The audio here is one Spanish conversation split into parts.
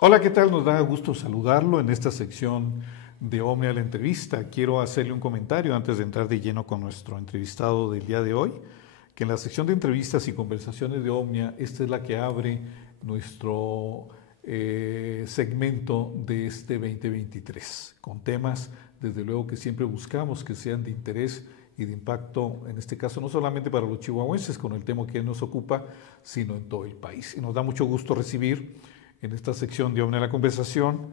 Hola, ¿qué tal? Nos da gusto saludarlo en esta sección de Omnia la entrevista. Quiero hacerle un comentario antes de entrar de lleno con nuestro entrevistado del día de hoy, que en la sección de entrevistas y conversaciones de Omnia, esta es la que abre nuestro segmento de este 2023, con temas, desde luego, que siempre buscamos que sean de interés y de impacto, en este caso no solamente para los chihuahuenses con el tema que nos ocupa, sino en todo el país. Y nos da mucho gusto recibir en esta sección de Omnia la Conversación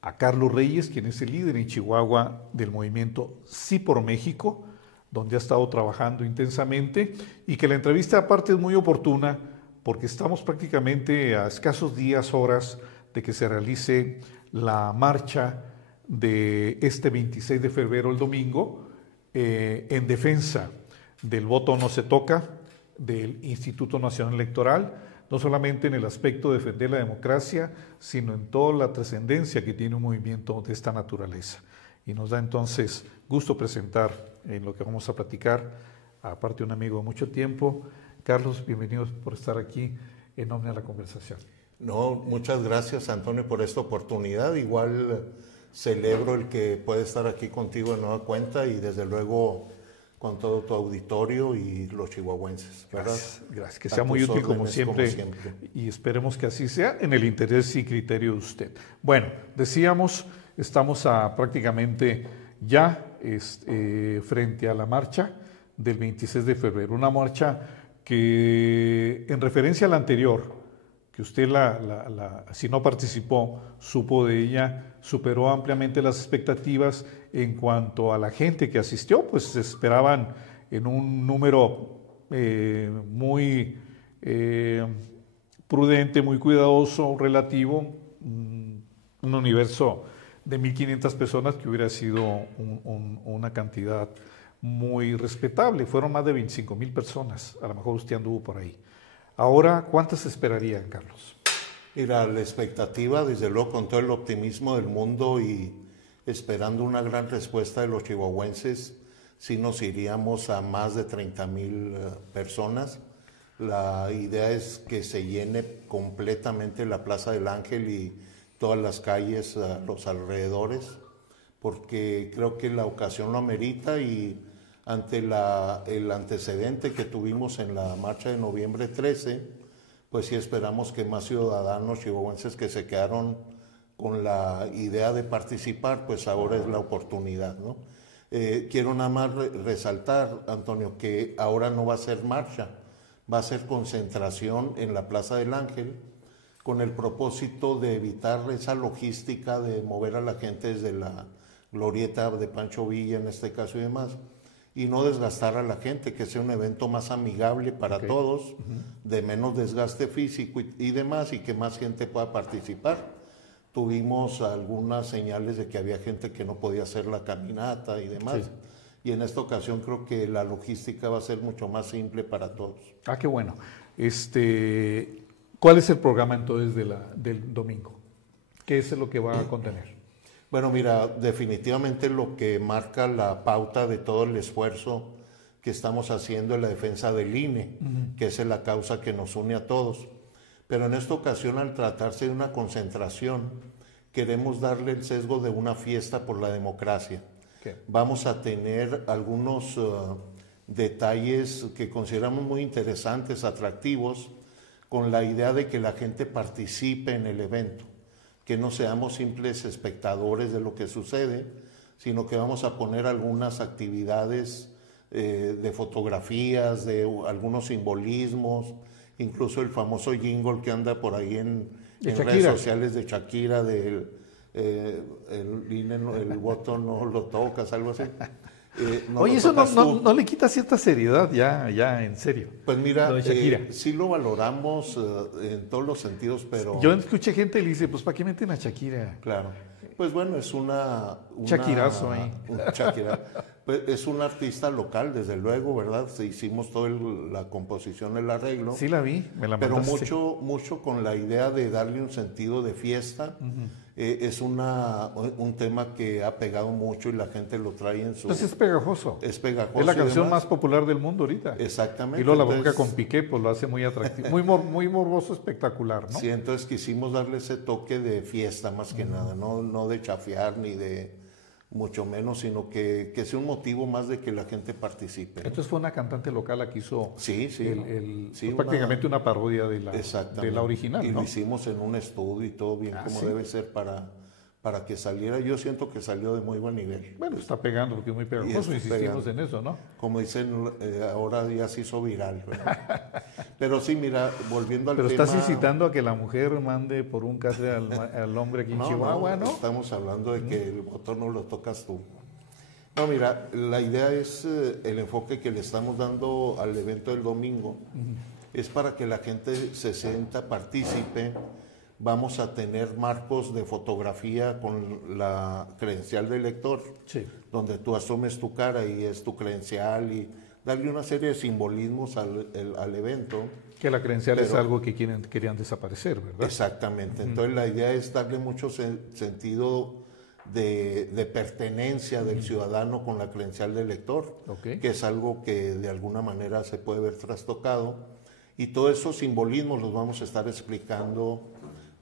a Carlos Reyes, quien es el líder en Chihuahua del movimiento Sí por México, donde ha estado trabajando intensamente, y que la entrevista aparte es muy oportuna porque estamos prácticamente a escasos días, horas de que se realice la marcha de este 26 de febrero, el domingo, en defensa del voto no se toca del Instituto Nacional Electoral, no solamente en el aspecto de defender la democracia, sino en toda la trascendencia que tiene un movimiento de esta naturaleza. Y nos da entonces gusto presentar en lo que vamos a platicar, aparte un amigo de mucho tiempo. Carlos, bienvenido por estar aquí en Omnia la Conversación. No, muchas gracias, Antonio, por esta oportunidad. Igual celebro el que pueda estar aquí contigo de nueva cuenta y desde luego con todo tu auditorio y los chihuahuenses. Gracias, gracias. Que sea muy útil como siempre, y esperemos que así sea en el interés y criterio de usted. Bueno, decíamos, estamos prácticamente ya frente a la marcha del 26 de febrero, una marcha que en referencia a la anterior, que usted si no participó, supo de ella, superó ampliamente las expectativas en cuanto a la gente que asistió, pues se esperaban en un número muy prudente, muy cuidadoso, relativo, un universo de 1,500 personas que hubiera sido una cantidad muy respetable. Fueron más de 25,000 personas, a lo mejor usted anduvo por ahí. Ahora, ¿cuántas esperarían, Carlos? Mira, la expectativa, desde luego, con todo el optimismo del mundo y esperando una gran respuesta de los chihuahuenses, sí nos iríamos a más de 30,000 personas. La idea es que se llene completamente la Plaza del Ángel y todas las calles a los alrededores, porque creo que la ocasión lo amerita y ante el antecedente que tuvimos en la marcha de noviembre 13, pues sí esperamos que más ciudadanos chihuahuenses que se quedaron con la idea de participar, pues ahora es la oportunidad, ¿no? Quiero nada más resaltar, Antonio, que ahora no va a ser marcha, va a ser concentración en la Plaza del Ángel, con el propósito de evitar esa logística de mover a la gente desde la glorieta de Pancho Villa, en este caso y demás, y no desgastar a la gente, que sea un evento más amigable para todos, de menos desgaste físico y demás, y que más gente pueda participar. Tuvimos algunas señales de que había gente que no podía hacer la caminata y demás, y en esta ocasión creo que la logística va a ser mucho más simple para todos. Ah, qué bueno. ¿Cuál es el programa entonces del domingo? ¿Qué es lo que va a contener? Bueno, mira, definitivamente lo que marca la pauta de todo el esfuerzo que estamos haciendo en la defensa del INE, que es la causa que nos une a todos. Pero en esta ocasión, al tratarse de una concentración, queremos darle el sesgo de una fiesta por la democracia. Vamos a tener algunos detalles que consideramos muy interesantes, atractivos, con la idea de que la gente participe en el evento, que no seamos simples espectadores de lo que sucede, sino que vamos a poner algunas actividades de fotografías, de algunos simbolismos, incluso el famoso jingle que anda por ahí en redes sociales de Shakira, el voto no lo tocas, algo así. Oye, eso no le quita cierta seriedad, ya en serio. Pues mira, sí lo valoramos en todos los sentidos, pero... Yo escuché gente y le dice, pues ¿para qué meten a Shakira? Claro. Pues bueno, es una Shakirazo ahí. Shakira. Pues es un artista local, desde luego, ¿verdad? Hicimos toda la composición, el arreglo. Sí la vi, me la Pero mandaste. mucho con la idea de darle un sentido de fiesta. Es un tema que ha pegado mucho y la gente lo trae en su... Entonces es pegajoso. Es pegajoso. Es la y canción demás. más popular del mundo ahorita. Exactamente. Y luego la boca Entonces, con Piqué, pues lo hace muy atractivo. Muy morboso, espectacular, ¿no? Sí, entonces quisimos darle ese toque de fiesta más que nada, no de chafear ni de mucho menos, sino que sea un motivo más de que la gente participe, ¿no? Entonces fue una cantante local la que hizo Sí, pues prácticamente una parodia de la original, y ¿no? lo hicimos en un estudio y todo bien como ¿sí? debe ser para que saliera. Yo siento que salió de muy buen nivel. Bueno, está pegando porque es muy pegajoso, insistimos en eso, ¿no? Como dicen, ahora ya se hizo viral, ¿verdad? Pero sí, mira, volviendo al tema... Pero estás incitando a que la mujer mande por un catre al hombre aquí en Chihuahua, ¿no? Estamos hablando de que el botón no lo tocas tú. No, mira, la idea es el enfoque que le estamos dando al evento del domingo. Es para que la gente se sienta partícipe. Vamos a tener marcos de fotografía con la credencial del lector, Sí. donde tú asumes tu cara y es tu credencial y darle una serie de simbolismos al evento. Que la credencial es algo que querían desaparecer, ¿verdad? Exactamente. Entonces la idea es darle mucho sentido de pertenencia del ciudadano con la credencial del lector, que es algo que de alguna manera se puede ver trastocado. Y todos esos simbolismos los vamos a estar explicando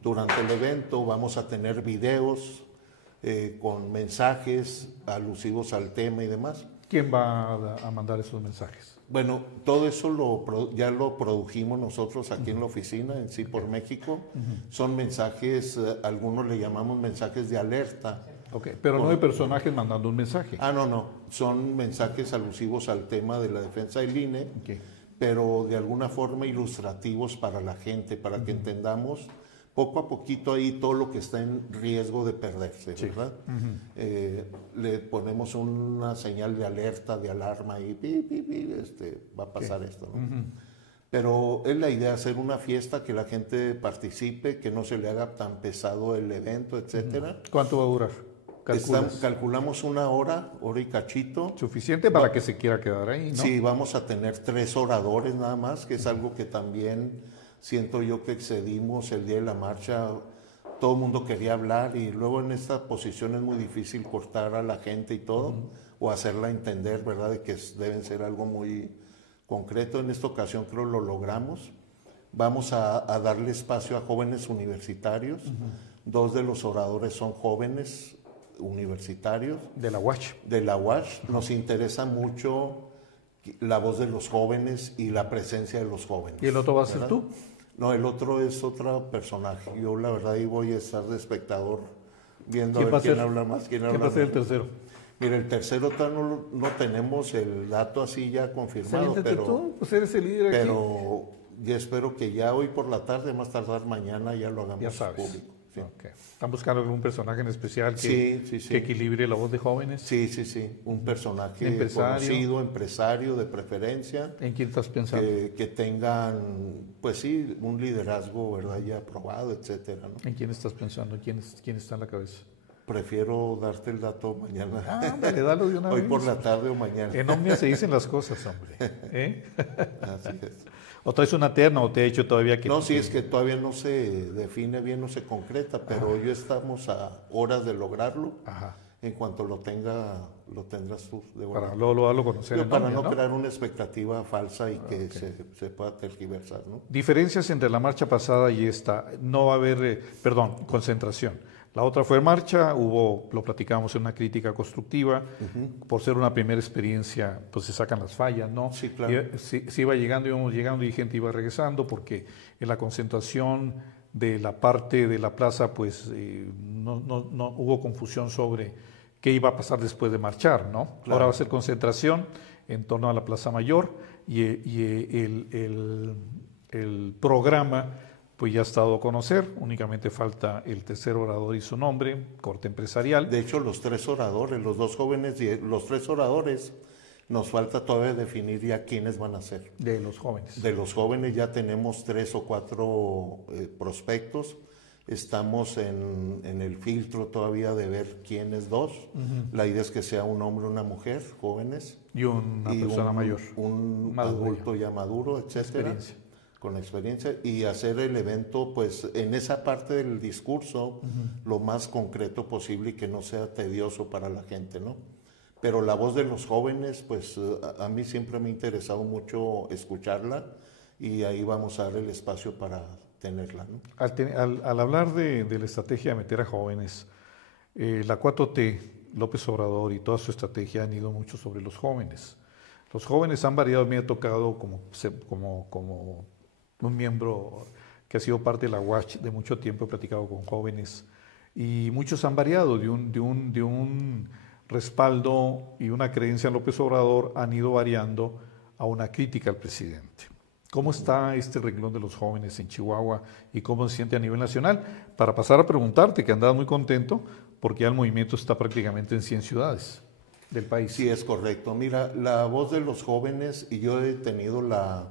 durante el evento. Vamos a tener videos con mensajes alusivos al tema y demás. ¿Quién va a mandar esos mensajes? Bueno, todo eso ya lo produjimos nosotros aquí en la oficina, en Sí por México. Son mensajes, algunos le llamamos mensajes de alerta. Pero no hay personajes mandando un mensaje. No. Son mensajes alusivos al tema de la defensa del INE, pero de alguna forma ilustrativos para la gente, para que entendamos poco a poquito ahí todo lo que está en riesgo de perderse, ¿verdad? Le ponemos una señal de alerta, de alarma y va a pasar esto, ¿no? Pero es la idea, hacer una fiesta, que la gente participe, que no se le haga tan pesado el evento, etcétera. ¿Cuánto va a durar? Calculamos una hora y cachito. Suficiente para que se quiera quedar ahí, ¿no? Sí, vamos a tener 3 oradores nada más, que es algo que también siento yo que excedimos el día de la marcha. Todo el mundo quería hablar y luego en esta posición es muy difícil cortar a la gente y todo, o hacerla entender, ¿verdad?, de que deben ser algo muy concreto. En esta ocasión creo lo logramos. Vamos a darle espacio a jóvenes universitarios. 2 de los oradores son jóvenes universitarios. De la UACH. De la UACH. Nos interesa mucho la voz de los jóvenes y la presencia de los jóvenes. ¿Y el otro va a ser ¿verdad? tú? No, el otro es otro personaje. Yo la verdad ahí voy a estar de espectador viendo a ver quién habla más, quién habla menos. ¿Quién va a ser el tercero? Mira, el tercero no tenemos el dato así ya confirmado, pero tú, pues eres el líder aquí. Pero yo espero que ya hoy por la tarde, más tardar mañana, ya lo hagamos público. Sí. ¿Están buscando algún personaje en especial que equilibre la voz de jóvenes? Sí. Un personaje conocido, empresario de preferencia. ¿En quién estás pensando? Que tengan, pues sí, un liderazgo, ¿verdad?, ya aprobado, etcétera, ¿no? ¿En quién estás pensando? ¿Quién está en la cabeza? Prefiero darte el dato mañana. Ándale, dalo de una vez. Hoy por la tarde o mañana. En Omnia se dicen las cosas, hombre. Así es. ¿O traes una terna o te he hecho todavía que...? No, sí, es que todavía no se define bien, no se concreta, pero yo estamos a horas de lograrlo. En cuanto lo tendrás tú. Para luego darlo a conocer. Para no crear una expectativa falsa y que se pueda tergiversar, ¿no? Diferencias entre la marcha pasada y esta. No va a haber, concentración. La otra fue marcha, lo platicamos en una crítica constructiva, por ser una primera experiencia, pues se sacan las fallas, ¿no? Sí, claro. Íbamos llegando y gente iba regresando, porque en la concentración de la parte de la plaza, pues no hubo confusión sobre qué iba a pasar después de marchar, ¿no? Claro. Ahora va a ser concentración en torno a la Plaza Mayor y el programa pues ya ha estado a conocer, únicamente falta el tercer orador y su nombre, corte empresarial. De hecho, los 3 oradores, los 2 jóvenes y los 3 oradores, nos falta todavía definir ya quiénes van a ser. De los jóvenes. De los jóvenes ya tenemos 3 o 4 prospectos. Estamos en el filtro todavía de ver quién es dos. La idea es que sea un hombre o una mujer, jóvenes. Y una persona mayor. Un maduro adulto ya maduro, etcétera. Con experiencia. Y hacer el evento, pues, en esa parte del discurso, lo más concreto posible y que no sea tedioso para la gente, ¿no? Pero la voz de los jóvenes, pues, a mí siempre me ha interesado mucho escucharla y ahí vamos a dar el espacio para tenerla, ¿no? Al hablar de la estrategia de meter a jóvenes, la 4T, López Obrador y toda su estrategia han ido mucho sobre los jóvenes. Los jóvenes han variado, me ha tocado como un miembro que ha sido parte de la UACH de mucho tiempo, he platicado con jóvenes y muchos han variado de un respaldo y una creencia en López Obrador, han ido variando a una crítica al presidente. ¿Cómo está este renglón de los jóvenes en Chihuahua y cómo se siente a nivel nacional? Para pasar a preguntarte, que andabas muy contento, porque ya el movimiento está prácticamente en 100 ciudades del país. Sí, es correcto. Mira, la voz de los jóvenes, y yo he tenido la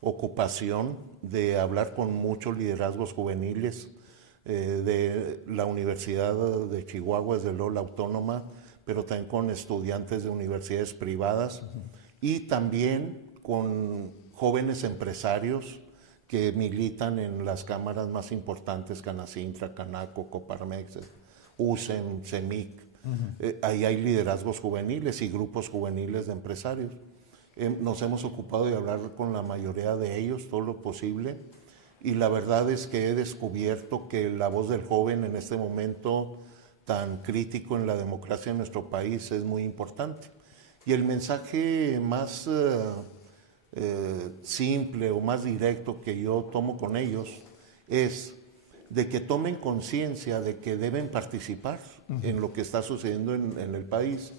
ocupación de hablar con muchos liderazgos juveniles de la Universidad de Chihuahua, desde luego la Autónoma, pero también con estudiantes de universidades privadas y también con jóvenes empresarios que militan en las cámaras más importantes, Canacintra, Canaco, Coparmex, USEM, CEMIC. Ahí hay liderazgos juveniles y grupos juveniles de empresarios. Nos hemos ocupado de hablar con la mayoría de ellos, todo lo posible, y la verdad es que he descubierto que la voz del joven en este momento tan crítico en la democracia en nuestro país es muy importante. Y el mensaje más simple o más directo que yo tomo con ellos es de que tomen conciencia de que deben participar en lo que está sucediendo en el país.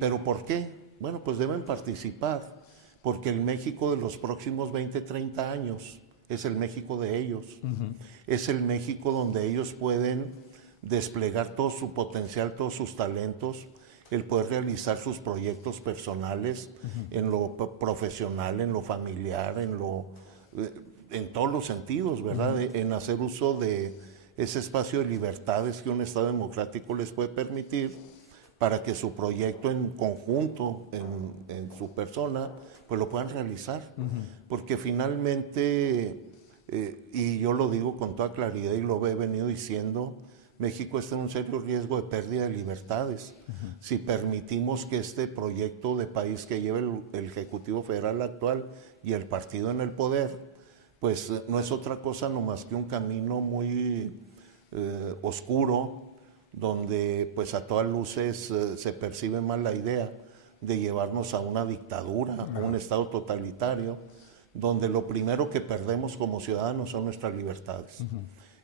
¿Pero por qué? Bueno, pues deben participar porque el México de los próximos 20, 30 años es el México de ellos. Es el México donde ellos pueden desplegar todo su potencial, todos sus talentos, el poder realizar sus proyectos personales en lo profesional, en lo familiar, en todos los sentidos, ¿verdad? En hacer uso de ese espacio de libertades que un Estado democrático les puede permitir para que su proyecto en conjunto, en su persona, pues lo puedan realizar. Porque finalmente, y yo lo digo con toda claridad y lo he venido diciendo, México está en un serio riesgo de pérdida de libertades. Si permitimos que este proyecto de país que lleva el Ejecutivo Federal actual y el partido en el poder, pues no es otra cosa nomás que un camino muy oscuro, donde pues a todas luces se percibe mal la idea de llevarnos a una dictadura, a un Estado totalitario, donde lo primero que perdemos como ciudadanos son nuestras libertades.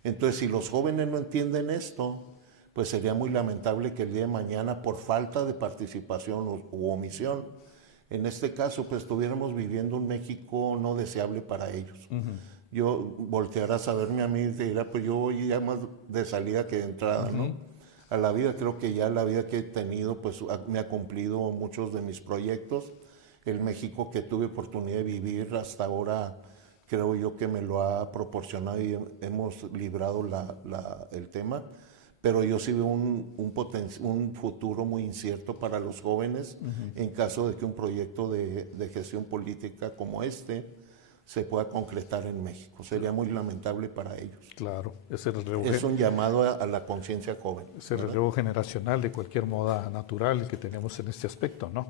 Entonces, si los jóvenes no entienden esto, pues sería muy lamentable que el día de mañana, por falta de participación u omisión, en este caso, pues estuviéramos viviendo un México no deseable para ellos. Yo voltearás a verme a mí y te dirá, pues yo voy ya más de salida que de entrada, ¿no? A la vida, creo que ya la vida que he tenido, pues me ha cumplido muchos de mis proyectos. El México que tuve oportunidad de vivir hasta ahora, creo yo que me lo ha proporcionado y hemos librado el tema. Pero yo sí veo un futuro muy incierto para los jóvenes en caso de que un proyecto de gestión política como este se pueda concretar en México. Sería muy lamentable para ellos. Claro, es un llamado a la conciencia joven. Ese relevo generacional de cualquier moda natural que tenemos en este aspecto, ¿no?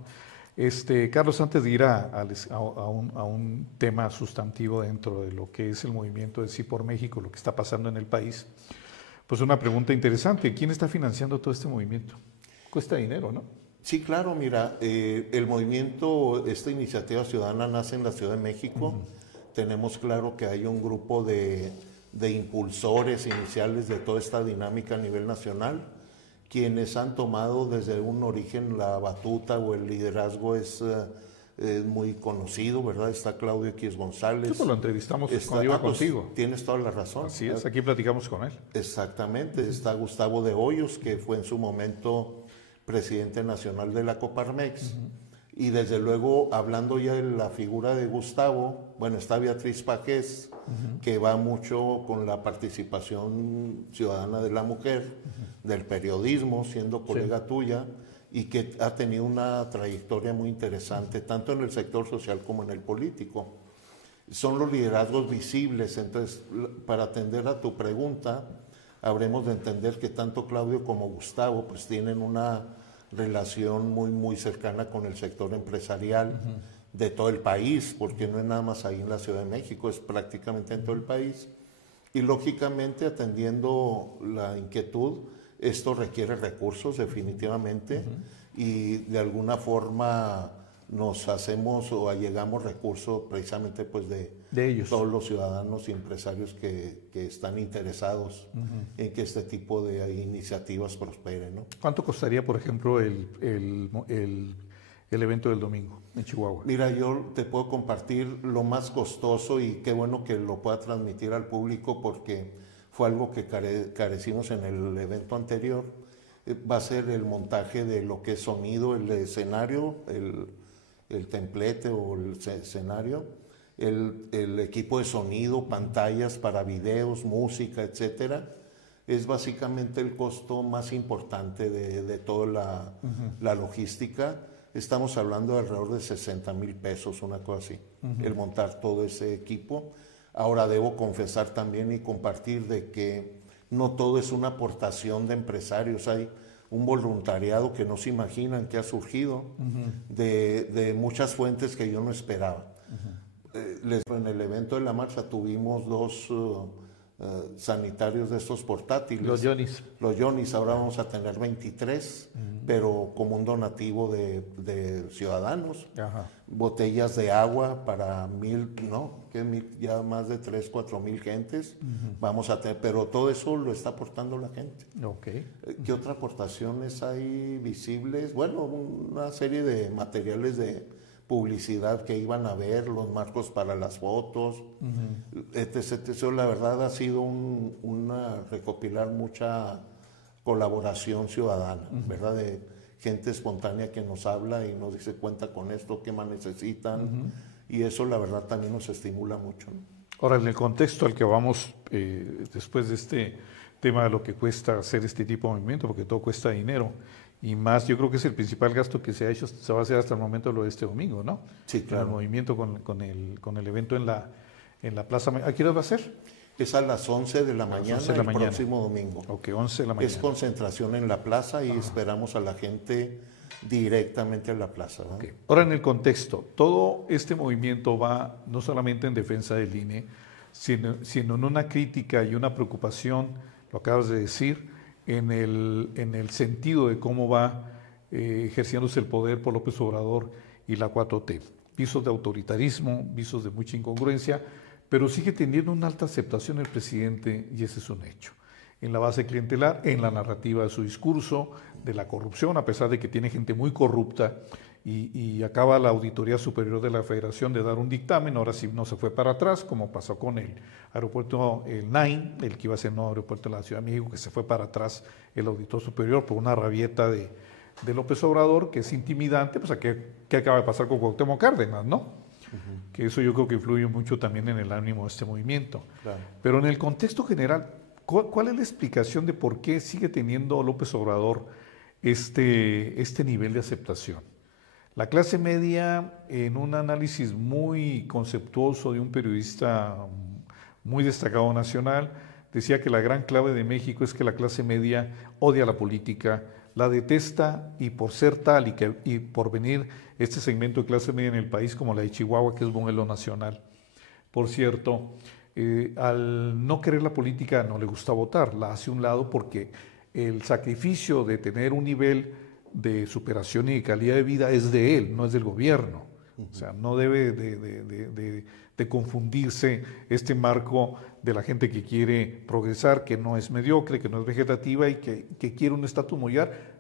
Carlos, antes de ir a un tema sustantivo dentro de lo que es el movimiento de Sí por México, lo que está pasando en el país, pues una pregunta interesante, ¿quién está financiando todo este movimiento? Cuesta dinero, ¿no? Sí, claro, mira, el movimiento, esta iniciativa ciudadana nace en la Ciudad de México. Tenemos claro que hay un grupo de impulsores iniciales de toda esta dinámica a nivel nacional, quienes han tomado desde un origen la batuta o el liderazgo es muy conocido, ¿verdad? Está Claudio X González. Sí, pues lo entrevistamos cuando iba contigo. Tienes toda la razón. Así es, aquí platicamos con él. Exactamente, está Gustavo de Hoyos, que fue en su momento presidente nacional de la Coparmex, Y desde luego, hablando ya de la figura de Gustavo, bueno, está Beatriz Pajés, que va mucho con la participación ciudadana de la mujer, del periodismo, siendo colega tuya, y que ha tenido una trayectoria muy interesante, tanto en el sector social como en el político. Son los liderazgos visibles, entonces, para atender a tu pregunta, habremos de entender que tanto Claudio como Gustavo pues tienen una relación muy cercana con el sector empresarial de todo el país, porque no es nada más ahí en la Ciudad de México, es prácticamente en todo el país. Y lógicamente, atendiendo la inquietud, esto requiere recursos definitivamente, y de alguna forma nos hacemos o allegamos recursos precisamente pues de ellos, todos los ciudadanos y empresarios que están interesados en que este tipo de iniciativas prosperen, ¿no? ¿Cuánto costaría, por ejemplo, el evento del domingo en Chihuahua? Mira, yo te puedo compartir lo más costoso, y qué bueno que lo pueda transmitir al público, porque fue algo que carecimos en el evento anterior. Va a ser el montaje de lo que es sonido, el escenario, el templete o el escenario, el equipo de sonido, pantallas para videos, música, etcétera. Es básicamente el costo más importante de toda la logística. Estamos hablando de alrededor de 60,000 pesos, una cosa así, el montar todo ese equipo. Ahora debo confesar también y compartir de que no todo es una aportación de empresarios. Hay un voluntariado que no se imaginan que ha surgido de muchas fuentes que yo no esperaba. En el evento de la marcha tuvimos 2 sanitarios de estos portátiles. Los Johnnies. Los Johnnies, ahora vamos a tener 23, pero como un donativo de ciudadanos. Botellas de agua para 1,000, ¿no? Ya más de 3,000-4,000 gentes vamos a tener, pero todo eso lo está aportando la gente. ¿Qué otras aportaciones hay visibles? Bueno, una serie de materiales de publicidad que iban a ver, los marcos para las fotos, etc. La verdad ha sido recopilar mucha colaboración ciudadana, ¿verdad? De gente espontánea que nos habla y nos dice, cuenta con esto, qué más necesitan, y eso la verdad también nos estimula mucho, ¿no? Ahora, en el contexto al que vamos, después de este tema de lo que cuesta hacer este tipo de movimiento, porque todo cuesta dinero, y más, yo creo que es el principal gasto que se ha hecho, se va a hacer hasta el momento lo de este domingo, ¿no? Sí, claro. El movimiento con el evento en la plaza. ¿A qué hora va a ser? Es a las 11 de la mañana el próximo domingo. 11 de la mañana. Es concentración en la plaza y esperamos a la gente directamente a la plaza, ¿no? Ahora, en el contexto, todo este movimiento va no solamente en defensa del INE, sino en una crítica y una preocupación, lo acabas de decir, en el sentido de cómo va ejerciéndose el poder por López Obrador y la 4T. Visos de autoritarismo, visos de mucha incongruencia, pero sigue teniendo una alta aceptación el presidente, y ese es un hecho. En la base clientelar, en la narrativa de su discurso, de la corrupción, a pesar de que tiene gente muy corrupta, y acaba la Auditoría Superior de la Federación de dar un dictamen, ahora sí no se fue para atrás, como pasó con el aeropuerto, el NAIN, el que iba a ser el nuevo aeropuerto de la Ciudad de México, que se fue para atrás el Auditor Superior por una rabieta de López Obrador, que es intimidante, pues ¿qué acaba de pasar con Cuauhtémoc Cárdenas, no? Que eso yo creo que influye mucho también en el ánimo de este movimiento. Claro. Pero en el contexto general, ¿cuál es la explicación de por qué sigue teniendo López Obrador este nivel de aceptación? La clase media, en un análisis muy conceptuoso de un periodista muy destacado nacional, decía que la gran clave de México es que la clase media odia la política, la detesta, y por ser tal y por venir este segmento de clase media en el país como la de Chihuahua, que es modelo nacional. Por cierto, al no querer la política no le gusta votar, la hace a un lado porque el sacrificio de tener un nivel de superación y de calidad de vida es de él, no es del gobierno. O sea, no debe de confundirse este marco de la gente que quiere progresar, que no es mediocre, que no es vegetativa y que quiere un estatus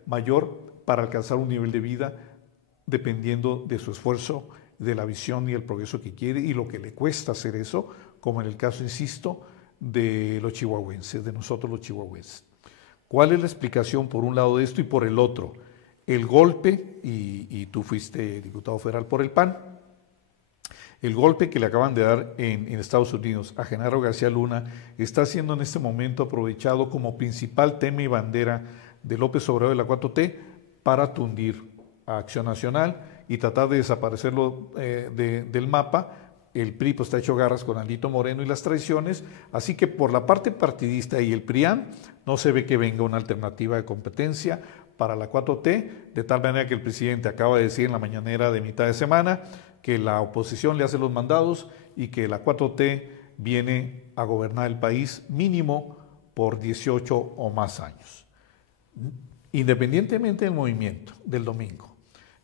mayor para alcanzar un nivel de vida dependiendo de su esfuerzo, de la visión y el progreso que quiere y lo que le cuesta hacer eso, como en el caso, insisto, de los chihuahuenses, de nosotros los chihuahuenses. ¿Cuál es la explicación por un lado de esto y por el otro? el golpe, y tú fuiste diputado federal por el PAN, el golpe que le acaban de dar en Estados Unidos a Genaro García Luna está siendo en este momento aprovechado como principal tema y bandera de López Obrador de la 4T para tundir a Acción Nacional y tratar de desaparecerlo del mapa. El PRI pues, está hecho garras con Alito Moreno y las traiciones, así que por la parte partidista y el PRIAN no se ve que venga una alternativa de competencia para la 4T, de tal manera que el presidente acaba de decir en la mañanera de mitad de semana que la oposición le hace los mandados y que la 4T viene a gobernar el país mínimo por 18 o más años. Independientemente del movimiento del domingo,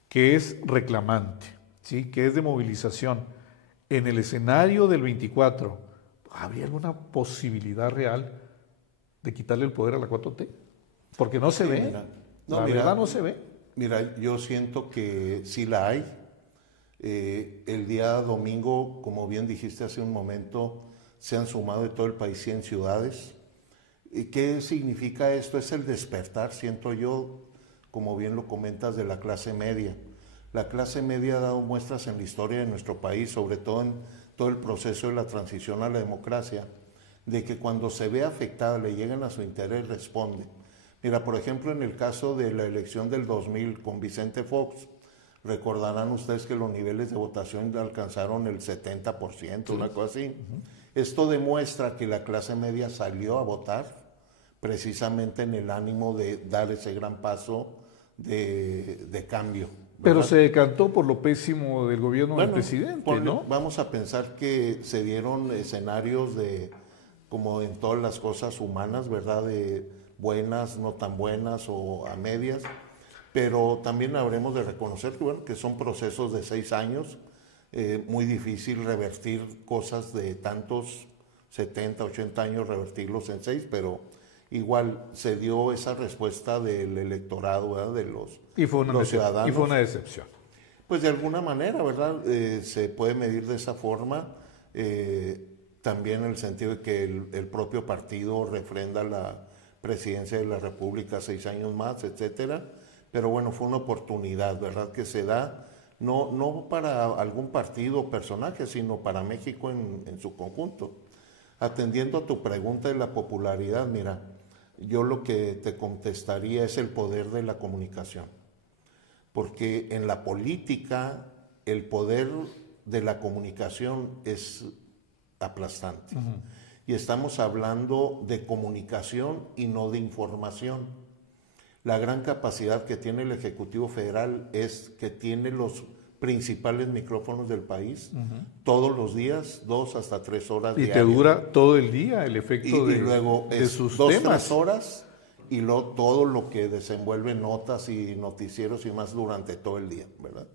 que es reclamante, ¿sí? Que es de movilización, en el escenario del 24, ¿habría alguna posibilidad real de quitarle el poder a la 4T? Porque no se ve, mira, la verdad no se ve. Mira, yo siento que sí la hay. El día domingo, como bien dijiste hace un momento, se han sumado de todo el país 100 ciudades. ¿Qué significa esto? Es el despertar, siento yo, como bien lo comentas, de la clase media. La clase media ha dado muestras en la historia de nuestro país, sobre todo en todo el proceso de la transición a la democracia, de que cuando se ve afectada, le llegan a su interés, responde. Mira, por ejemplo, en el caso de la elección del 2000 con Vicente Fox, recordarán ustedes que los niveles de votación alcanzaron el 70%, sí, una cosa así. Esto demuestra que la clase media salió a votar precisamente en el ánimo de dar ese gran paso de cambio, ¿verdad? Pero se decantó por lo pésimo del gobierno del presidente, ¿no? Vamos a pensar que se dieron escenarios como en todas las cosas humanas, ¿verdad? De buenas, no tan buenas o a medias. Pero también habremos de reconocer que, bueno, que son procesos de 6 años, muy difícil revertir cosas de tantos 70, 80 años, revertirlos en 6, pero igual se dio esa respuesta del electorado, ¿verdad? De los ciudadanos. Y fue una decepción. Pues de alguna manera, ¿verdad? Se puede medir de esa forma, también en el sentido de que el propio partido refrenda la presidencia de la República 6 años más, etcétera. Pero bueno, fue una oportunidad, ¿verdad?, que se da, no para algún partido o personaje, sino para México en su conjunto. Atendiendo a tu pregunta de la popularidad, mira, yo lo que te contestaría es el poder de la comunicación. Porque en la política el poder de la comunicación es aplastante. Y estamos hablando de comunicación y no de información. La gran capacidad que tiene el Ejecutivo Federal es que tiene los principales micrófonos del país todos los días, 2 hasta 3 horas diarias. Y te dura todo el día el efecto y luego de es sus 2, temas. 3 horas y luego todo lo que desenvuelve notas y noticieros y más durante todo el día, ¿verdad?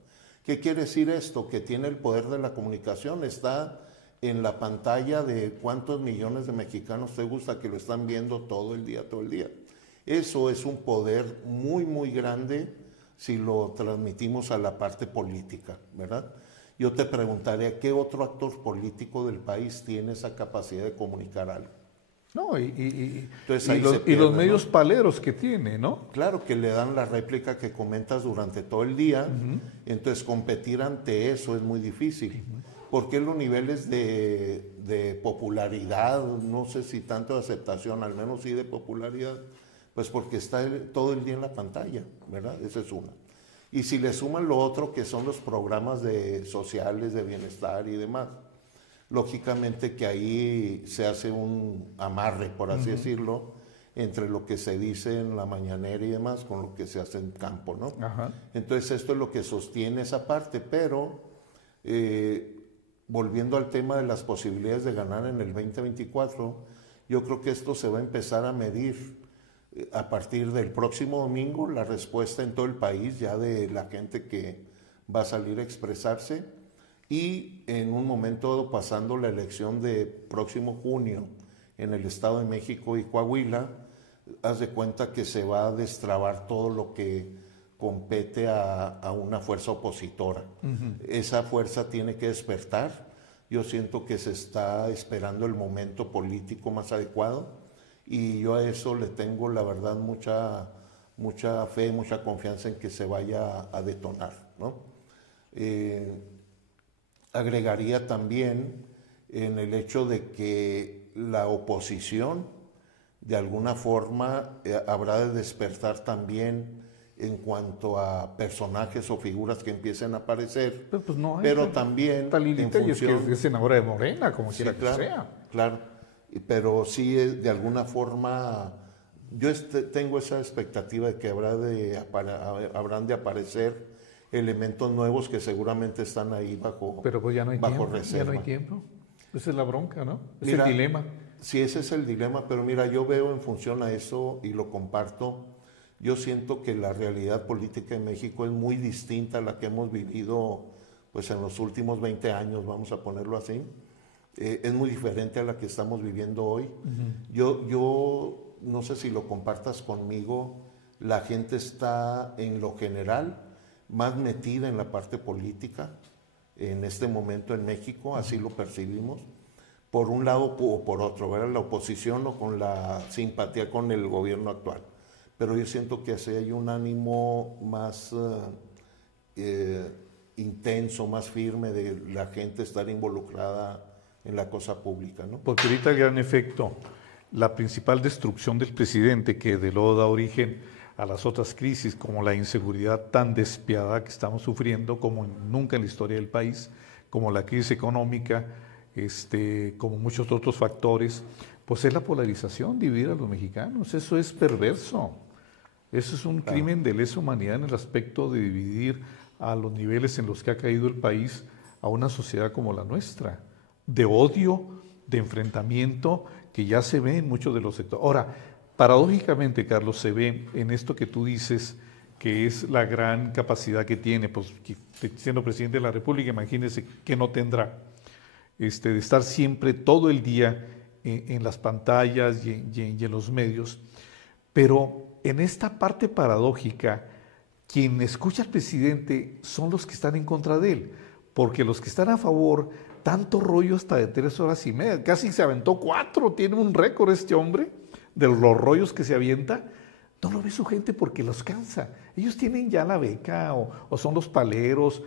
¿Qué quiere decir esto? Que tiene el poder de la comunicación, está en la pantalla de cuántos millones de mexicanos te gusta que lo están viendo todo el día, todo el día. Eso es un poder muy, muy grande si lo transmitimos a la parte política, ¿verdad? Yo te preguntaría, ¿qué otro actor político del país tiene esa capacidad de comunicar algo? No, y pierde, los medios, ¿no?, paleros que tiene, ¿no? Claro, que le dan la réplica que comentas durante todo el día, entonces competir ante eso es muy difícil. Porque los niveles de popularidad, no sé si tanto de aceptación, al menos sí de popularidad, pues porque está todo el día en la pantalla, ¿verdad? Esa es una. Y si le suman lo otro, que son los programas sociales, de bienestar y demás, lógicamente que ahí se hace un amarre, por así decirlo, entre lo que se dice en la mañanera y demás con lo que se hace en campo, ¿no? Entonces esto es lo que sostiene esa parte, pero volviendo al tema de las posibilidades de ganar en el 2024, yo creo que esto se va a empezar a medir a partir del próximo domingo, la respuesta en todo el país ya de la gente que va a salir a expresarse, y en un momento dado, pasando la elección de próximo junio en el Estado de México y Coahuila, haz de cuenta que se va a destrabar todo lo que compete a una fuerza opositora. Esa fuerza tiene que despertar. Yo siento que se está esperando el momento político más adecuado, y yo a eso le tengo, la verdad, mucha fe, mucha confianza en que se vaya a detonar, ¿no? Agregaría también en el hecho de que la oposición de alguna forma habrá de despertar también en cuanto a personajes o figuras que empiecen a aparecer, Pues no hay, pero también en función... es senadora de Morena, como Sí, quiera que claro, sea. claro, pero sí de alguna forma yo tengo esa expectativa de que habrán de aparecer elementos nuevos que seguramente están ahí bajo, Pero pues ya no hay bajo tiempo, reserva. ya no hay tiempo. Esa es la bronca, ¿no? Es Mira, el dilema. Sí, ese es el dilema, pero mira, yo veo en función a eso y lo comparto. Yo siento que la realidad política en México es muy distinta a la que hemos vivido pues en los últimos 20 años, vamos a ponerlo así. Es muy diferente a la que estamos viviendo hoy. Yo no sé si lo compartas conmigo, la gente está en lo general más metida en la parte política en este momento en México, así lo percibimos, por un lado o por otro, ¿verdad? La oposición o con la simpatía con el gobierno actual. Pero yo siento que así hay un ánimo más intenso, más firme de la gente estar involucrada en la cosa pública, ¿no? Porque ahorita el gran efecto, la principal destrucción del presidente, que de luego da origen a las otras crisis, como la inseguridad tan despiadada que estamos sufriendo, como nunca en la historia del país, como la crisis económica, como muchos otros factores, pues es la polarización, dividir a los mexicanos. Eso es perverso. Eso es un crimen de lesa humanidad en el aspecto de dividir a los niveles en los que ha caído el país a una sociedad como la nuestra, de odio, de enfrentamiento, que ya se ve en muchos de los sectores. Ahora, paradójicamente, Carlos, se ve en esto que tú dices, que es la gran capacidad que tiene, pues siendo presidente de la República, imagínese que no tendrá, de estar siempre todo el día en las pantallas y en los medios, pero en esta parte paradójica, quien escucha al presidente son los que están en contra de él, porque los que están a favor, tanto rollo hasta de 3 horas y media, casi se aventó 4, tiene un récord este hombre, de los rollos que se avienta, no lo ve su gente porque los cansa. Ellos tienen ya la beca o son los paleros,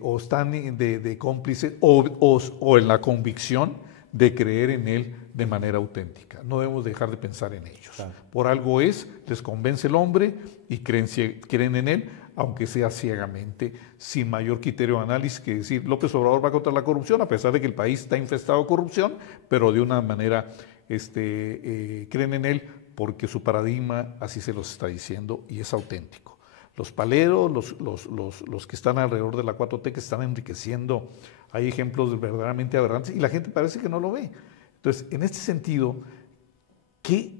o están de cómplices o en la convicción de creer en él de manera auténtica. No debemos dejar de pensar en ellos. Claro. Por algo les convence el hombre y creen en él, aunque sea ciegamente, sin mayor criterio de análisis que decir López Obrador va contra la corrupción, a pesar de que el país está infestado de corrupción, pero de una manera creen en él porque su paradigma así se los está diciendo y es auténtico. Los paleros, los que están alrededor de la 4T, que están enriqueciendo, hay ejemplos verdaderamente aberrantes y la gente parece que no lo ve. Entonces, en este sentido, qué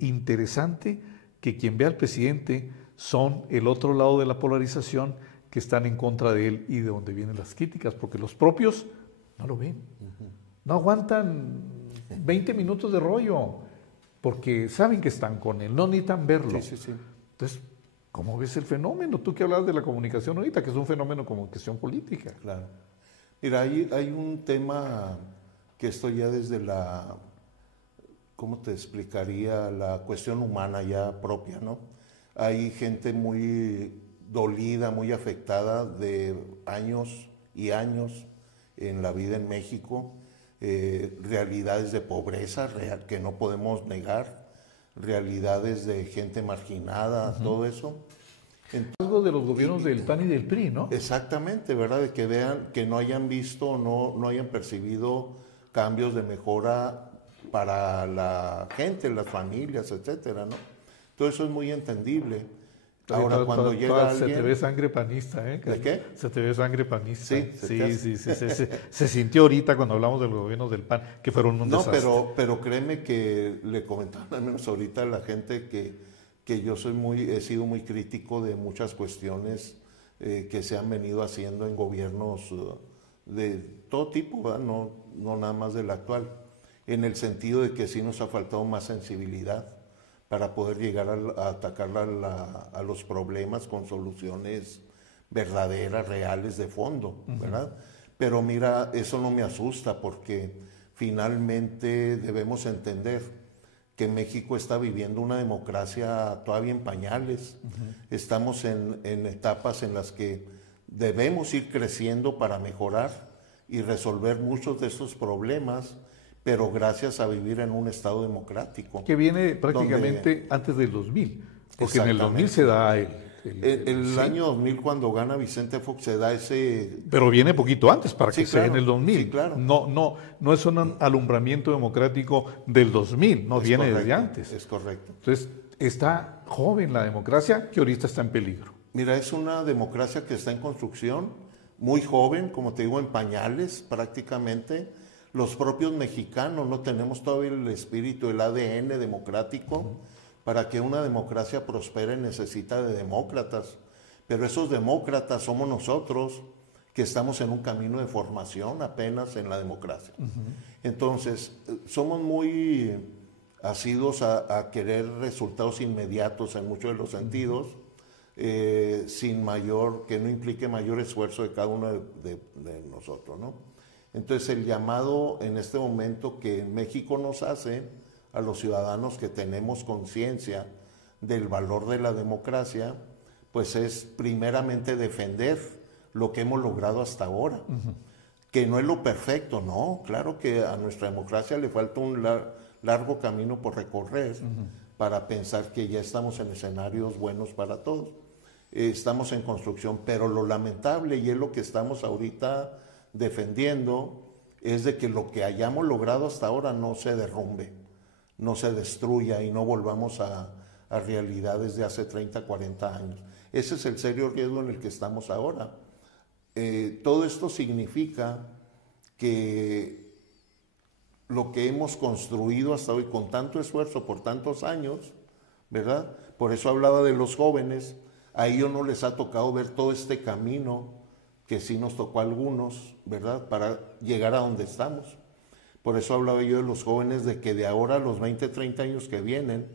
interesante que quien ve al presidente son el otro lado de la polarización que están en contra de él y de donde vienen las críticas, porque los propios no lo ven. No aguantan 20 minutos de rollo, porque saben que están con él, no necesitan verlo. Sí. Entonces, ¿cómo ves el fenómeno? Tú que hablas de la comunicación ahorita, que es un fenómeno de comunicación política. Claro. Mira, hay un tema que esto ya desde la, ¿cómo te explicaría? La cuestión humana ya propia, ¿no? Hay gente muy dolida, muy afectada de años y años en la vida en México, realidades de pobreza que no podemos negar, realidades de gente marginada, todo eso. Algo de los gobiernos del PAN y del PRI, ¿no? Exactamente, ¿verdad? De que vean, que no hayan visto, no hayan percibido cambios de mejora para la gente, las familias, etcétera, ¿no? Todo eso es muy entendible. Ahora, cuando llega alguien... Se te ve sangre panista, ¿eh? ¿De qué? Se te ve sangre panista. Sí. Se sintió ahorita cuando hablamos de los gobiernos del PAN, que fueron un desastre. No, pero créeme que le comentaba al menos ahorita a la gente que yo he sido muy crítico de muchas cuestiones que se han venido haciendo en gobiernos de todo tipo, ¿verdad? No nada más del actual, en el sentido de que sí nos ha faltado más sensibilidad para poder llegar a atacar a los problemas con soluciones verdaderas, reales, de fondo, ¿verdad? Pero mira, eso no me asusta porque finalmente debemos entender que México está viviendo una democracia todavía en pañales. Estamos en etapas en las que debemos ir creciendo para mejorar y resolver muchos de estos problemas, pero gracias a vivir en un Estado democrático. Que viene prácticamente antes del 2000, porque en el 2000 se da el año 2000, cuando gana Vicente Fox, se da ese... Pero viene poquito antes para que sea en el 2000. Sí, claro. No es un alumbramiento democrático del 2000, no viene correcto, desde antes. Es correcto. Entonces, está joven la democracia que ahorita está en peligro. Mira, es una democracia que está en construcción, muy joven, como te digo, en pañales prácticamente. Los propios mexicanos no tenemos todavía el espíritu, el ADN democrático. Para que una democracia prospere necesita de demócratas, pero esos demócratas somos nosotros que estamos en un camino de formación apenas en la democracia. Entonces, somos muy asiduos a querer resultados inmediatos en muchos de los sentidos, que no implique mayor esfuerzo de cada uno de nosotros, ¿no? Entonces, el llamado en este momento que México nos hace a los ciudadanos que tenemos conciencia del valor de la democracia, pues es primeramente defender lo que hemos logrado hasta ahora, que no es lo perfecto, no, claro que a nuestra democracia le falta un largo camino por recorrer para pensar que ya estamos en escenarios buenos para todos. Estamos en construcción, pero lo lamentable, y es lo que estamos ahorita defendiendo, es de que lo que hayamos logrado hasta ahora no se derrumbe, no se destruya y no volvamos a realidades de hace 30, 40 años. Ese es el serio riesgo en el que estamos ahora. Todo esto significa que lo que hemos construido hasta hoy con tanto esfuerzo por tantos años, ¿verdad? Por eso hablaba de los jóvenes, a ellos no les ha tocado ver todo este camino que sí nos tocó a algunos, ¿verdad? Para llegar a donde estamos. Por eso hablaba yo de los jóvenes, de que de ahora a los 20, 30 años que vienen,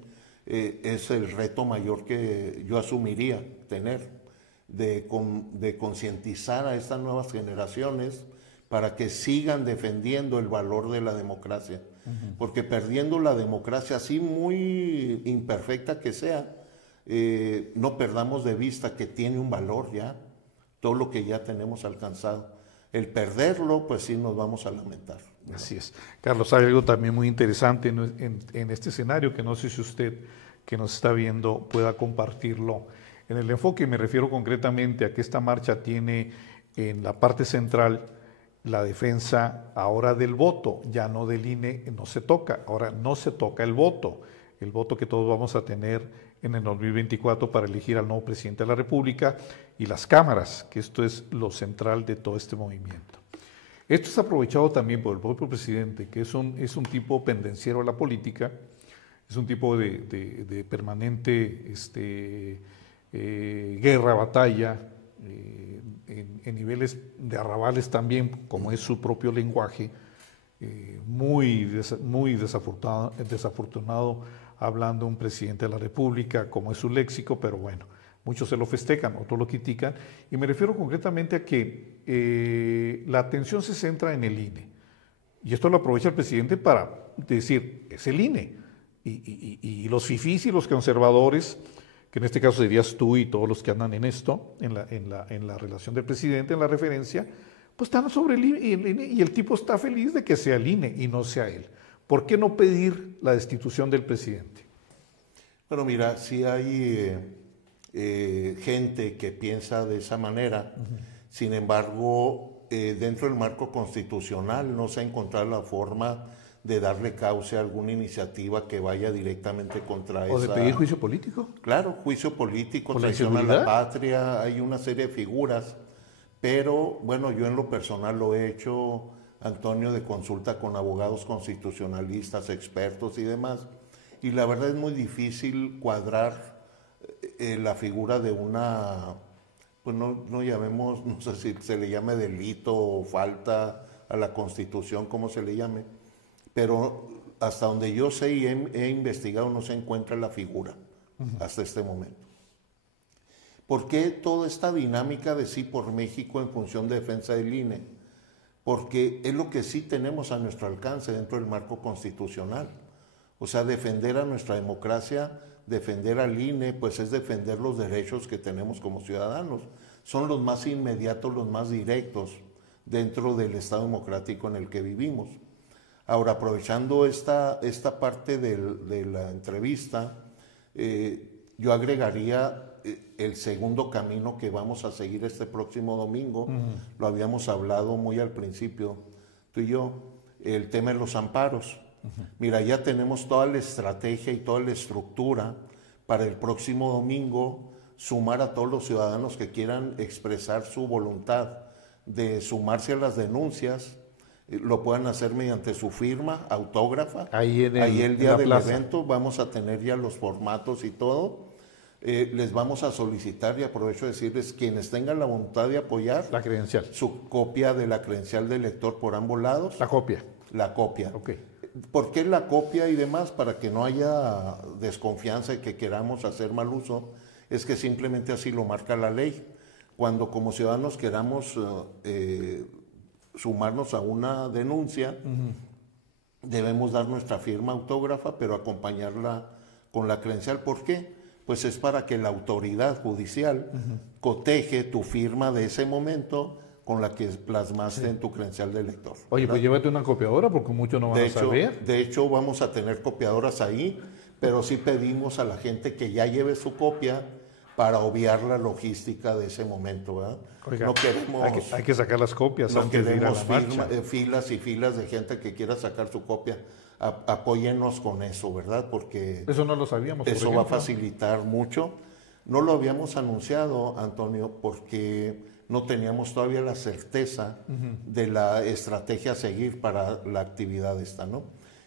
es el reto mayor que yo asumiría tener, de concientizar a estas nuevas generaciones para que sigan defendiendo el valor de la democracia. Porque perdiendo la democracia, así muy imperfecta que sea, no perdamos de vista que tiene un valor ya, todo lo que ya tenemos alcanzado. El perderlo, pues sí nos vamos a lamentar, ¿verdad? Así es. Carlos, hay algo también muy interesante en este escenario que no sé si usted que nos está viendo pueda compartirlo. En el enfoque me refiero concretamente a que esta marcha tiene en la parte central la defensa ahora del voto, ya no del INE, no se toca, ahora no se toca el voto que todos vamos a tener en el 2024 para elegir al nuevo presidente de la República y las cámaras, que esto es lo central de todo este movimiento. Esto es aprovechado también por el propio presidente, que es un tipo pendenciero a la política, es un tipo de permanente guerra, batalla, en niveles de arrabales también, como es su propio lenguaje, muy desafortunado hablando un presidente de la República, como es su léxico, pero bueno, muchos se lo festejan, otros lo critican, y me refiero concretamente a que la atención se centra en el INE, y esto lo aprovecha el presidente para decir, es el INE, y los fifís y los conservadores, que en este caso serías tú y todos los que andan en esto, en la relación del presidente, en la referencia, pues están sobre el INE, y el tipo está feliz de que sea el INE y no sea él. ¿Por qué no pedir la destitución del presidente? Bueno, mira, si hay gente que piensa de esa manera, sin embargo, dentro del marco constitucional no se ha encontrado la forma de darle cauce a alguna iniciativa que vaya directamente contra esa... ¿O de pedir juicio político? Claro, juicio político, traición a la patria, hay una serie de figuras, pero bueno, yo en lo personal lo he hecho, Antonio, de consulta con abogados constitucionalistas, expertos y demás, y la verdad es muy difícil cuadrar la figura de una, pues no llamemos, no sé si se le llame delito o falta a la Constitución, como se le llame, pero hasta donde yo sé y he investigado no se encuentra la figura hasta este momento. ¿Por qué toda esta dinámica de sí por México en función de defensa del INE? Porque es lo que sí tenemos a nuestro alcance dentro del marco constitucional. O sea, defender a nuestra democracia, defender al INE, pues es defender los derechos que tenemos como ciudadanos. Son los más inmediatos, los más directos dentro del Estado democrático en el que vivimos. Ahora, aprovechando esta parte de la entrevista, yo agregaría el segundo camino que vamos a seguir este próximo domingo. Lo habíamos hablado muy al principio, tú y yo, el tema de los amparos. Mira, ya tenemos toda la estrategia y toda la estructura para el próximo domingo sumar a todos los ciudadanos que quieran expresar su voluntad de sumarse a las denuncias. Lo puedan hacer mediante su firma autógrafa. Ahí el día del evento vamos a tener ya los formatos y todo. Les vamos a solicitar, y aprovecho de decirles, quienes tengan la voluntad de apoyar, la credencial, su copia de la credencial del elector por ambos lados. La copia. La copia. Ok. ¿Por qué la copia y demás? Para que no haya desconfianza y que queramos hacer mal uso, es que simplemente así lo marca la ley. Cuando como ciudadanos queramos sumarnos a una denuncia, debemos dar nuestra firma autógrafa, pero acompañarla con la credencial. ¿Por qué? Pues es para que la autoridad judicial coteje tu firma de ese momento con la que plasmaste en tu credencial de elector. Oye, pues llévate una copiadora porque muchos no van a saber. De hecho, vamos a tener copiadoras ahí, pero sí pedimos a la gente que ya lleve su copia para obviar la logística de ese momento, ¿verdad? Oiga, no queremos, hay que sacar las copias antes de ir a la marcha. Filas y filas de gente que quiera sacar su copia. Apóyennos con eso, ¿verdad? Porque eso no lo sabíamos. Eso va a facilitar mucho. No lo habíamos anunciado, Antonio, porque no teníamos todavía la certeza de la estrategia a seguir para la actividad esta, ¿no?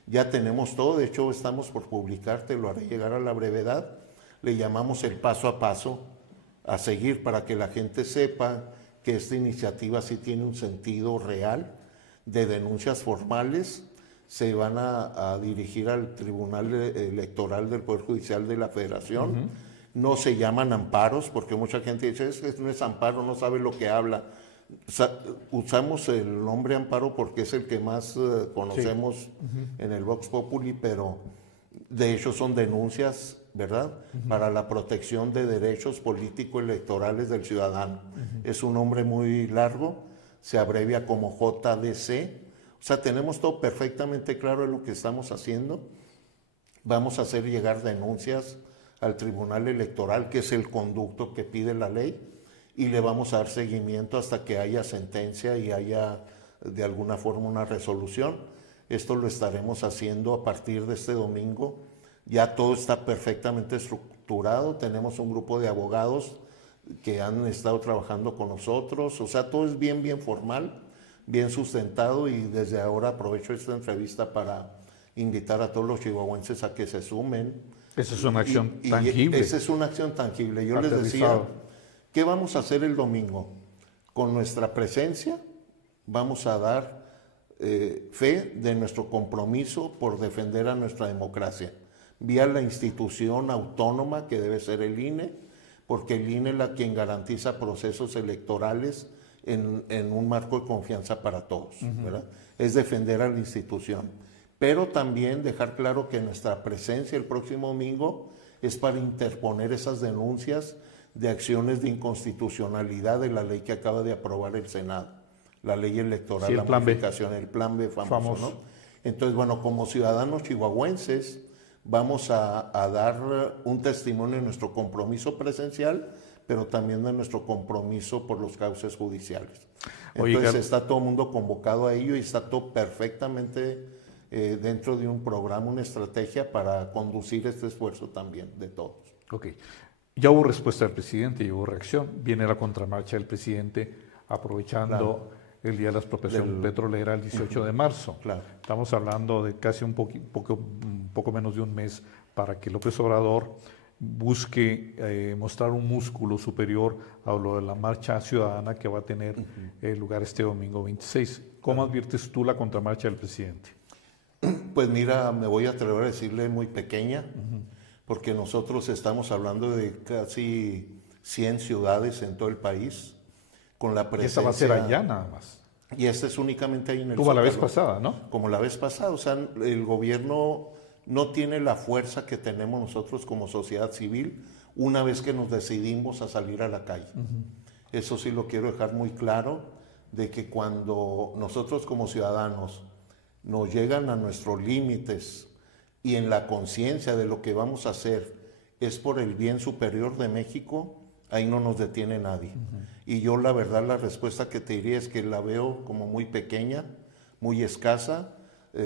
Ya tenemos todo, de hecho estamos por publicar, te lo haré llegar a la brevedad. Le llamamos el paso a paso a seguir para que la gente sepa que esta iniciativa sí tiene un sentido real de denuncias formales. Se van a dirigir al Tribunal Electoral del Poder Judicial de la Federación. No se llaman amparos, porque mucha gente dice, es que no es amparo, no sabe lo que habla. Usamos el nombre amparo porque es el que más conocemos en el Vox Populi, pero de hecho son denuncias, ¿verdad? Para la protección de derechos político-electorales del ciudadano. Es un nombre muy largo, se abrevia como JDC. O sea, tenemos todo perfectamente claro de lo que estamos haciendo. Vamos a hacer llegar denuncias al Tribunal Electoral, que es el conducto que pide la ley, y le vamos a dar seguimiento hasta que haya sentencia y haya de alguna forma una resolución. Esto lo estaremos haciendo a partir de este domingo. Ya todo está perfectamente estructurado. Tenemos un grupo de abogados que han estado trabajando con nosotros. O sea, todo es bien formal, bien sustentado, y desde ahora aprovecho esta entrevista para invitar a todos los chihuahuenses a que se sumen. Esa es una acción tangible. Esa es una acción tangible. Yo les decía, ¿qué vamos a hacer el domingo? Con nuestra presencia vamos a dar fe de nuestro compromiso por defender a nuestra democracia, vía la institución autónoma que debe ser el INE, porque el INE es quien garantiza procesos electorales en un marco de confianza para todos, ¿verdad? Es defender a la institución, pero también dejar claro que nuestra presencia el próximo domingo es para interponer esas denuncias de acciones de inconstitucionalidad de la ley que acaba de aprobar el Senado, la ley electoral, sí, la modificación, el plan B famoso, ¿no? Entonces, bueno, como ciudadanos chihuahuenses vamos a dar un testimonio de nuestro compromiso presencial, pero también de nuestro compromiso por los cauces judiciales. Entonces está todo el mundo convocado a ello y está todo perfectamente dentro de un programa, una estrategia para conducir este esfuerzo también de todos. Ok. Ya hubo respuesta del presidente, ya hubo reacción. Viene la contramarcha del presidente aprovechando el Día de la Expropiación Petrolera el 18 de marzo. Claro. Estamos hablando de casi un poco menos de un mes para que López Obrador busque mostrar un músculo superior a lo de la marcha ciudadana que va a tener lugar este domingo 26. ¿Cómo adviertes tú la contramarcha del presidente? Pues mira, me voy a atrever a decirle muy pequeña, porque nosotros estamos hablando de casi 100 ciudades en todo el país, con la presencia... Y esta va a ser allá nada más. Y esta es únicamente ahí en el Como la vez pasada, ¿no? Como la vez pasada, o sea, el gobierno no tiene la fuerza que tenemos nosotros como sociedad civil una vez que nos decidimos a salir a la calle. Eso sí lo quiero dejar muy claro, de que cuando nosotros como ciudadanos nos llegan a nuestros límites y en la conciencia de lo que vamos a hacer es por el bien superior de México, ahí no nos detiene nadie. Y yo la verdad la respuesta que te diría es que la veo como muy pequeña, muy escasa,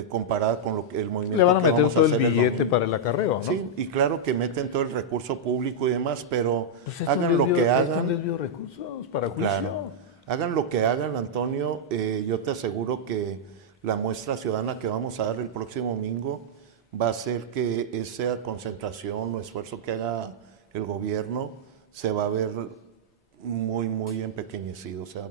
comparada con el movimiento. Le van a que meter vamos todo hacer el el billete domingo. para el acarreo, ¿no? Sí, y claro que meten todo el recurso público y demás, pero Pues hagan lo que hagan. Están desvío de recursos para juicio. Claro, hagan lo que hagan, Antonio. Yo te aseguro que la muestra ciudadana que vamos a dar el próximo domingo va a hacer que esa concentración o esfuerzo que haga el gobierno se va a ver muy, muy empequeñecido. O sea,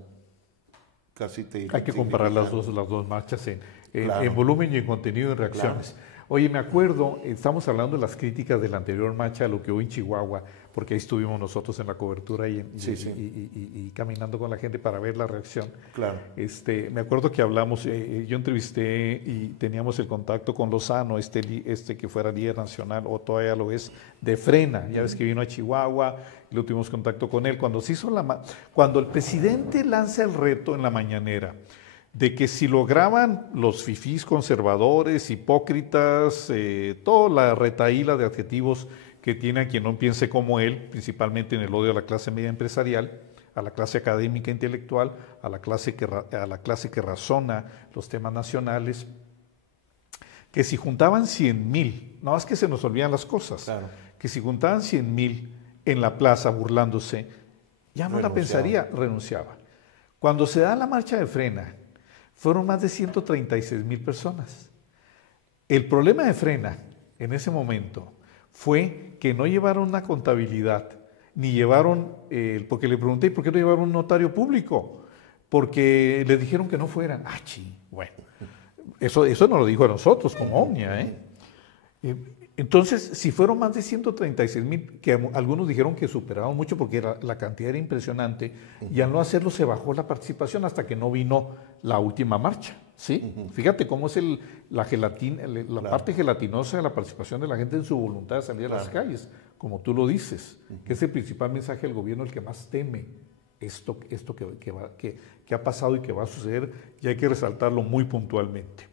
casi te diría. Hay que comparar las dos marchas Claro. en volumen y en contenido y en reacciones. Claro. Oye, me acuerdo, estamos hablando de las críticas de la anterior marcha, lo que hubo en Chihuahua, porque ahí estuvimos nosotros en la cobertura y caminando con la gente para ver la reacción. Claro. Me acuerdo que hablamos, yo entrevisté y teníamos el contacto con Lozano, que fuera líder nacional, o todavía lo es, de Frena. Ya ves que vino a Chihuahua, y lo tuvimos contacto con él. Cuando el presidente lanza el reto en la mañanera, de que si lograban los fifís conservadores, hipócritas, toda la retahíla de adjetivos que tiene a quien no piense como él, principalmente en el odio a la clase media empresarial, a la clase académica intelectual, a la clase que razona los temas nacionales, que si juntaban 100,000, no más que se nos olvidan las cosas, Claro. que si juntaban 100,000 en la plaza burlándose, ya no la pensaría, renunciaba. Cuando se da la marcha de Frena, fueron más de 136,000 personas. El problema de Frena en ese momento fue que no llevaron una contabilidad, ni llevaron, porque le pregunté, ¿por qué no llevaron un notario público? Porque les dijeron que no fueran. Ah, sí, bueno. Eso nos lo dijo a nosotros como Omnia, Entonces, si fueron más de 136,000, que algunos dijeron que superaban mucho porque la cantidad era impresionante, y al no hacerlo se bajó la participación hasta que no vino la última marcha, ¿sí? Fíjate cómo es la parte gelatinosa de la participación de la gente en su voluntad de salir a las calles, como tú lo dices, que es el principal mensaje del gobierno, el que más teme esto que ha pasado y que va a suceder, y hay que resaltarlo muy puntualmente.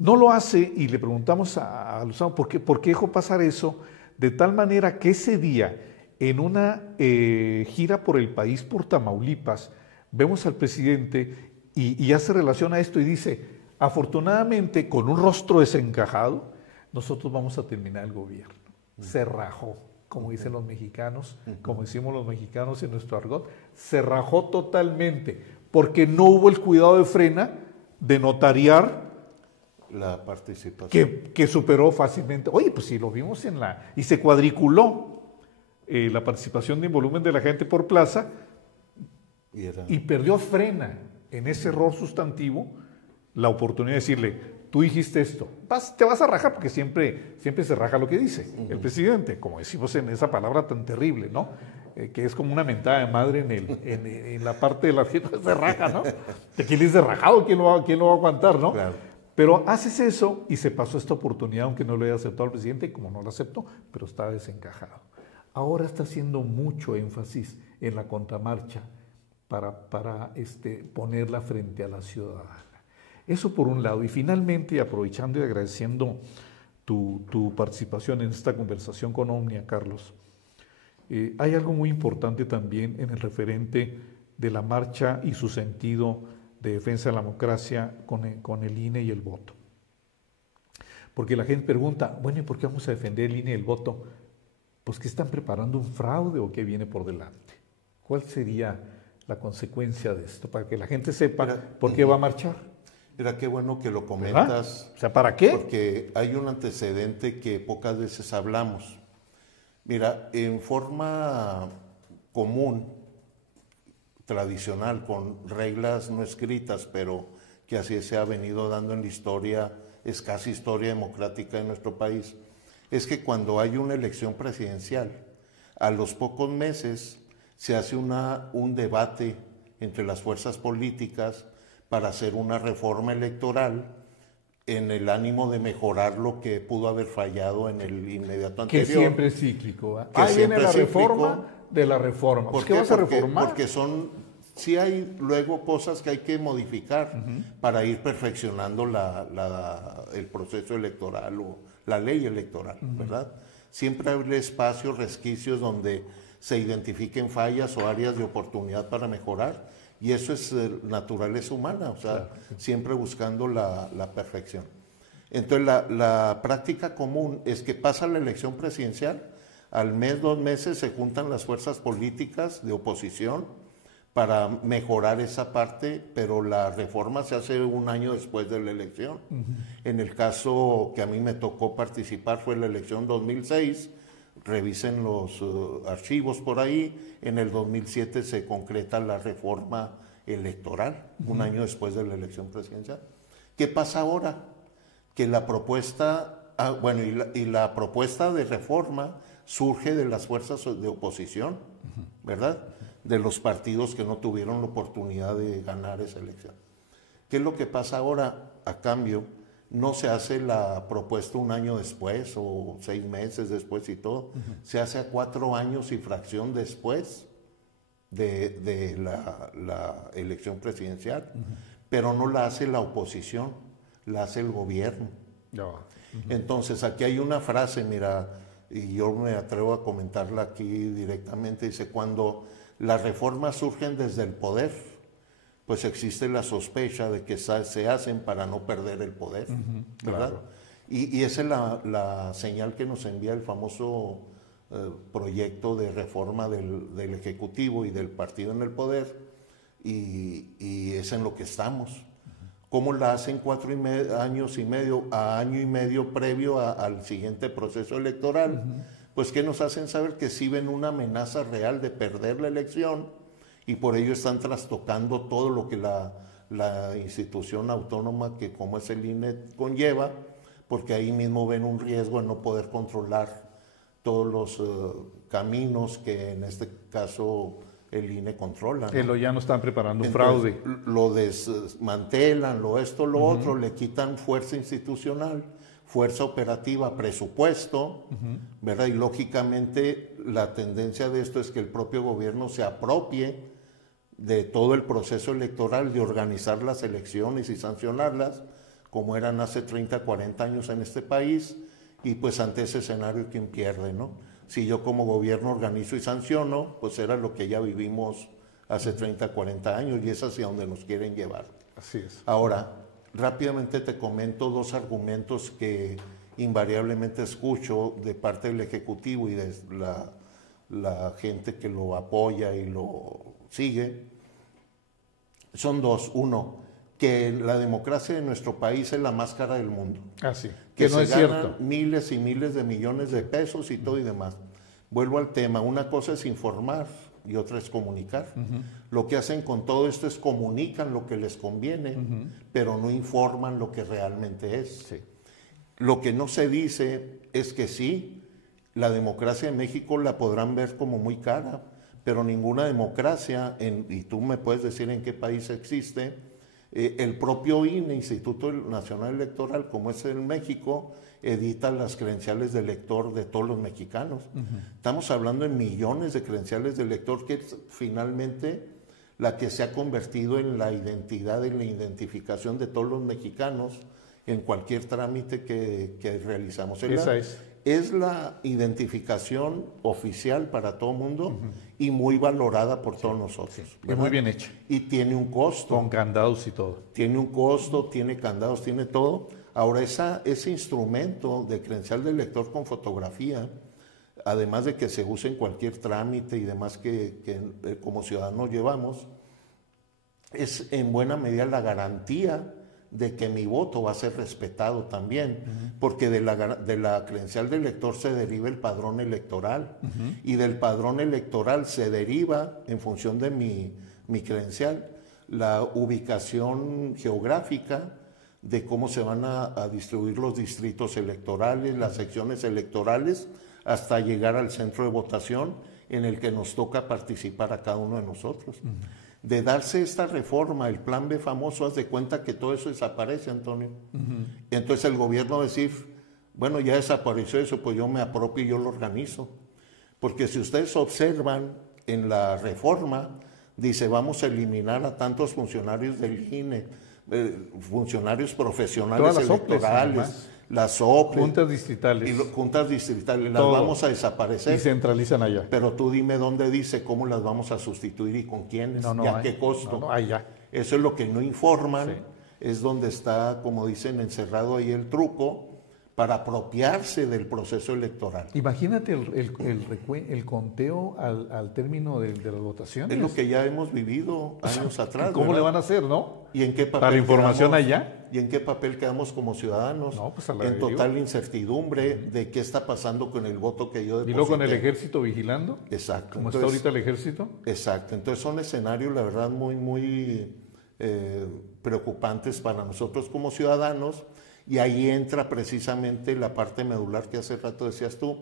No lo hace y le preguntamos a Lozano ¿por qué dejó pasar eso? De tal manera que ese día, en una gira por el país, por Tamaulipas, vemos al presidente y ya se relaciona a esto y dice, afortunadamente, con un rostro desencajado, nosotros vamos a terminar el gobierno. Se rajó, como dicen los mexicanos, como decimos los mexicanos en nuestro argot, se rajó totalmente, porque no hubo el cuidado de Frena de notariar la participación. Que superó fácilmente. Oye, pues si lo vimos y se cuadriculó la participación de volumen de la gente por plaza y perdió Frena en ese error sustantivo la oportunidad de decirle, tú dijiste esto, te vas a rajar porque siempre se raja lo que dice el presidente, como decimos en esa palabra tan terrible, ¿no? Que es como una mentada de madre en la parte de la fiesta, se raja, ¿no? ¿De quién dice rajado? ¿Quién lo va a aguantar, no? Claro. Pero haces eso y se pasó esta oportunidad, aunque no lo haya aceptado el presidente, como no lo aceptó, pero está desencajado. Ahora está haciendo mucho énfasis en la contramarcha para ponerla frente a la ciudadana. Eso por un lado. Y finalmente, aprovechando y agradeciendo tu participación en esta conversación con Omnia, Carlos, hay algo muy importante también en el referente de la marcha y su sentido de defensa de la democracia con el INE y el voto. Porque la gente pregunta, bueno, ¿y por qué vamos a defender el INE y el voto? Pues que están preparando un fraude o qué viene por delante. ¿Cuál sería la consecuencia de esto? Para que la gente sepa por qué va a marchar. Mira, qué bueno que lo comentas. ¿Verdad? O sea, ¿para qué? Porque hay un antecedente que pocas veces hablamos. Mira, en forma común, tradicional, con reglas no escritas, pero que así se ha venido dando en la historia, escasa historia democrática de nuestro país, es que cuando hay una elección presidencial, a los pocos meses se hace un debate entre las fuerzas políticas para hacer una reforma electoral en el ánimo de mejorar lo que pudo haber fallado en el inmediato anterior. Que siempre es cíclico. Ahí viene la reforma de la reforma. ¿Por qué vas a reformar? Porque sí hay luego cosas que hay que modificar para ir perfeccionando el proceso electoral o la ley electoral, ¿verdad? Siempre hay espacios, resquicios donde se identifiquen fallas o áreas de oportunidad para mejorar. Y eso es naturaleza humana, o sea, siempre buscando la perfección. Entonces, la práctica común es que pasa la elección presidencial, al mes, 2 meses se juntan las fuerzas políticas de oposición para mejorar esa parte, pero la reforma se hace 1 año después de la elección. En el caso que a mí me tocó participar fue la elección 2006, revisen los archivos por ahí, en el 2007 se concreta la reforma electoral, 1 año después de la elección presidencial. ¿Qué pasa ahora? Que la propuesta, la propuesta de reforma surge de las fuerzas de oposición, ¿verdad? De los partidos que no tuvieron la oportunidad de ganar esa elección. ¿Qué es lo que pasa ahora? A cambio, no se hace la propuesta 1 año después o 6 meses después y todo, se hace a 4 años y fracción después de la elección presidencial, pero no la hace la oposición, la hace el gobierno. Entonces, aquí hay una frase, mira, y yo me atrevo a comentarla aquí directamente, dice, cuando las reformas surgen desde el poder, pues existe la sospecha de que se hacen para no perder el poder, ¿verdad? Claro. Y esa es la señal que nos envía el famoso proyecto de reforma del Ejecutivo y del partido en el poder, y es en lo que estamos. ¿Cómo la hacen 4 años y medio a año y medio previo al siguiente proceso electoral? Pues que nos hacen saber que sí ven una amenaza real de perder la elección, y por ello están trastocando todo lo que la institución autónoma que como es el INE conlleva, porque ahí mismo ven un riesgo en no poder controlar todos los caminos que en este caso el INE controla, ¿no? Que ya no están preparando un fraude. Lo desmantelan, lo otro, le quitan fuerza institucional, fuerza operativa, presupuesto, ¿verdad? Y lógicamente la tendencia de esto es que el propio gobierno se apropie de todo el proceso electoral, de organizar las elecciones y sancionarlas, como eran hace 30, 40 años en este país, y pues ante ese escenario, ¿quién pierde, no? Si yo como gobierno organizo y sanciono, pues era lo que ya vivimos hace 30, 40 años, y es hacia donde nos quieren llevar. Así es. Ahora, rápidamente te comento 2 argumentos que invariablemente escucho de parte del Ejecutivo y de la gente que lo apoya y lo sigue. Son 2. 1, que la democracia de nuestro país es la más cara del mundo. Así. Que no es cierto. Miles y miles de millones de pesos y todo y demás. Vuelvo al tema. Una cosa es informar y otra es comunicar. Lo que hacen con todo esto es comunican lo que les conviene, pero no informan lo que realmente es. Sí. Lo que no se dice es que sí, la democracia en México la podrán ver como muy cara, pero ninguna democracia, y tú me puedes decir en qué país existe, el propio INE, Instituto Nacional Electoral, como es en México, edita las credenciales de elector de todos los mexicanos. Estamos hablando de millones de credenciales de elector, que es finalmente la que se ha convertido en la identidad, en la identificación de todos los mexicanos en cualquier trámite que realizamos. Es la identificación oficial para todo el mundo y muy valorada por todos nosotros. Es muy bien hecha. Y tiene un costo. Con candados y todo. Tiene un costo, tiene candados, tiene todo. Ahora, ese instrumento de credencial de elector con fotografía, además de que se use en cualquier trámite y demás que como ciudadanos llevamos, es en buena medida la garantía de que mi voto va a ser respetado también, porque de la credencial de elector se deriva el padrón electoral, y del padrón electoral se deriva, en función de mi credencial, la ubicación geográfica de cómo se van a distribuir los distritos electorales, las secciones electorales, hasta llegar al centro de votación en el que nos toca participar a cada uno de nosotros. De darse esta reforma, el plan B famoso, haz de cuenta que todo eso desaparece, Antonio. Y entonces el gobierno decir, bueno, ya desapareció eso, pues yo me apropio y yo lo organizo. Porque si ustedes observan en la reforma, dice, vamos a eliminar a tantos funcionarios del INE, funcionarios profesionales electorales, las OPLES, juntas distritales. Y juntas distritales, las vamos a desaparecer. Y centralizan allá. Pero tú dime dónde dice cómo las vamos a sustituir y con quiénes, y a qué costo. No, allá. Eso es lo que no informan, es donde está, como dicen, encerrado ahí el truco para apropiarse del proceso electoral. Imagínate el conteo al término de las votaciones. Es lo que ya hemos vivido años atrás. ¿Cómo le van a hacer, no? ¿Y en qué papel ¿Para información quedamos, allá? ¿Y en qué papel quedamos como ciudadanos? No, pues en total incertidumbre de qué está pasando con el voto que yo deposité. ¿Y luego con el ejército vigilando? Exacto. ¿Cómo está ahorita el ejército? Exacto. Entonces son escenarios, la verdad, muy preocupantes para nosotros como ciudadanos. Y ahí entra precisamente la parte medular que hace rato decías tú,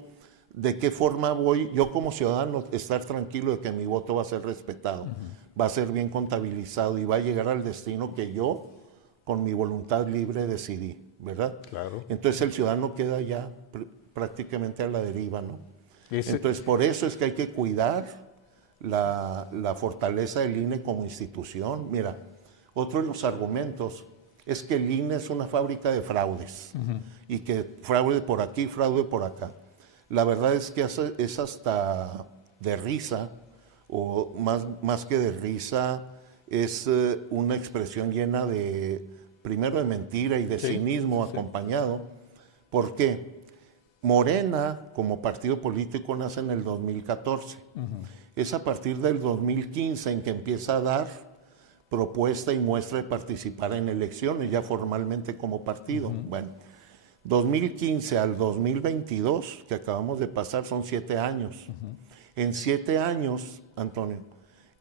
de qué forma voy yo como ciudadano estar tranquilo de que mi voto va a ser respetado, va a ser bien contabilizado y va a llegar al destino que yo con mi voluntad libre decidí, ¿verdad? Claro. Entonces el ciudadano queda ya prácticamente a la deriva, ¿no? Entonces por eso es que hay que cuidar la fortaleza del INE como institución. Mira, otro de los argumentos es que el INE es una fábrica de fraudes y que fraude por aquí, fraude por acá. La verdad es que es hasta de risa, o más que de risa, es una expresión llena de, primero de mentira y de cinismo acompañado. ¿Por qué? Morena, como partido político, nace en el 2014. Es a partir del 2015 en que empieza a dar propuesta y muestra de participar en elecciones, ya formalmente como partido. Bueno, 2015 al 2022, que acabamos de pasar, son 7 años. En 7 años, Antonio,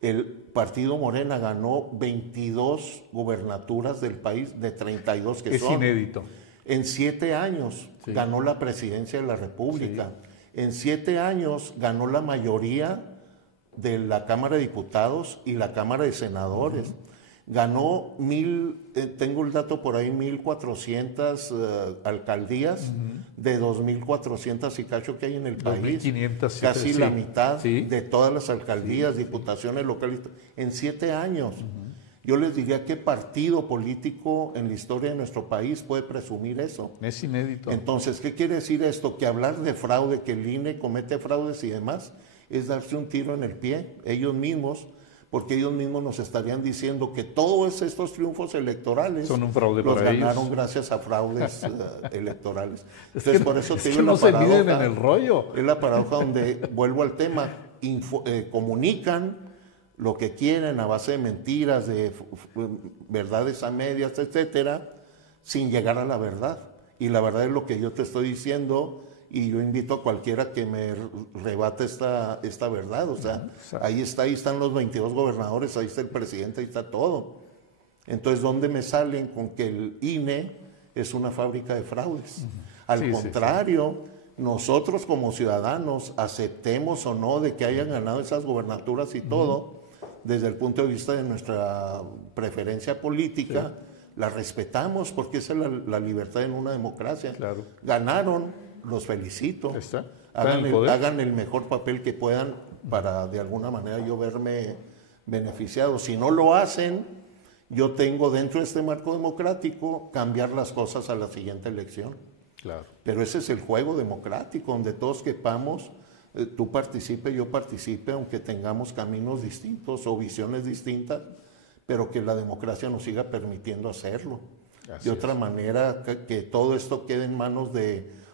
el partido Morena ganó 22 gubernaturas del país, de 32 que son. Es inédito. En 7 años ganó la presidencia de la República. En 7 años ganó la mayoría de la Cámara de Diputados y la Cámara de Senadores. Ganó tengo el dato por ahí, 1,400 alcaldías de 2,400 y cacho que hay en el país. 2,500. Casi la mitad de todas las alcaldías, diputaciones locales, en 7 años. Yo les diría, ¿qué partido político en la historia de nuestro país puede presumir eso? Es inédito. Entonces, ¿qué quiere decir esto? Que hablar de fraude, que el INE comete fraudes y demás, es darse un tiro en el pie, ellos mismos, porque ellos mismos nos estarían diciendo que todos estos triunfos electorales son un fraude los para ganaron ellos, gracias a fraudes electorales. Es Entonces, que, por eso te es digo que no la paradoja, se miden en el rollo. es la paradoja donde, vuelvo al tema, comunican lo que quieren a base de mentiras, de verdades a medias, etcétera, sin llegar a la verdad. Y la verdad es lo que yo te estoy diciendo, y yo invito a cualquiera que me rebate esta verdad. O sea, ahí están los 22 gobernadores, ahí está el presidente, ahí está todo. Entonces, ¿dónde me salen con que el INE es una fábrica de fraudes? Al contrario, nosotros como ciudadanos, aceptemos o no de que hayan ganado esas gobernaturas y todo, desde el punto de vista de nuestra preferencia política, la respetamos porque esa es la libertad en una democracia. Claro. Ganaron, los felicito. Hagan el mejor papel que puedan para de alguna manera yo verme beneficiado. Si no lo hacen, yo tengo dentro de este marco democrático cambiar las cosas a la siguiente elección. Claro. Pero ese es el juego democrático, donde todos quepamos, tú participe, yo participe, aunque tengamos caminos distintos o visiones distintas, pero que la democracia nos siga permitiendo hacerlo. De otra manera, que todo esto quede en manos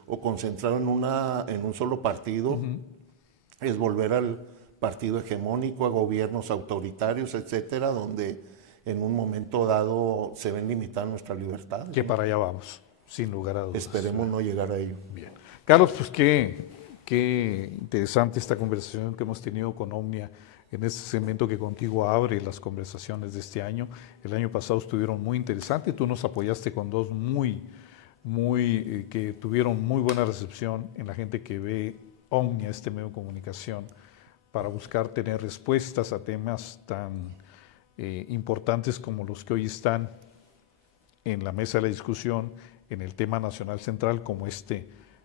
o concentrado en un solo partido, es volver al partido hegemónico, a gobiernos autoritarios, etcétera, donde en un momento dado se ven limitadas nuestras libertades. Que para allá vamos, sin lugar a dudas. Esperemos no llegar a ello. Bien. Carlos, pues qué interesante esta conversación que hemos tenido con Omnia en este segmento que contigo abre las conversaciones de este año. El año pasado estuvieron muy interesantes, tú nos apoyaste con dos que tuvieron muy buena recepción en la gente que ve Omnia, este medio de comunicación, para buscar tener respuestas a temas importantes como los que hoy están en la mesa de la discusión en el tema nacional central, como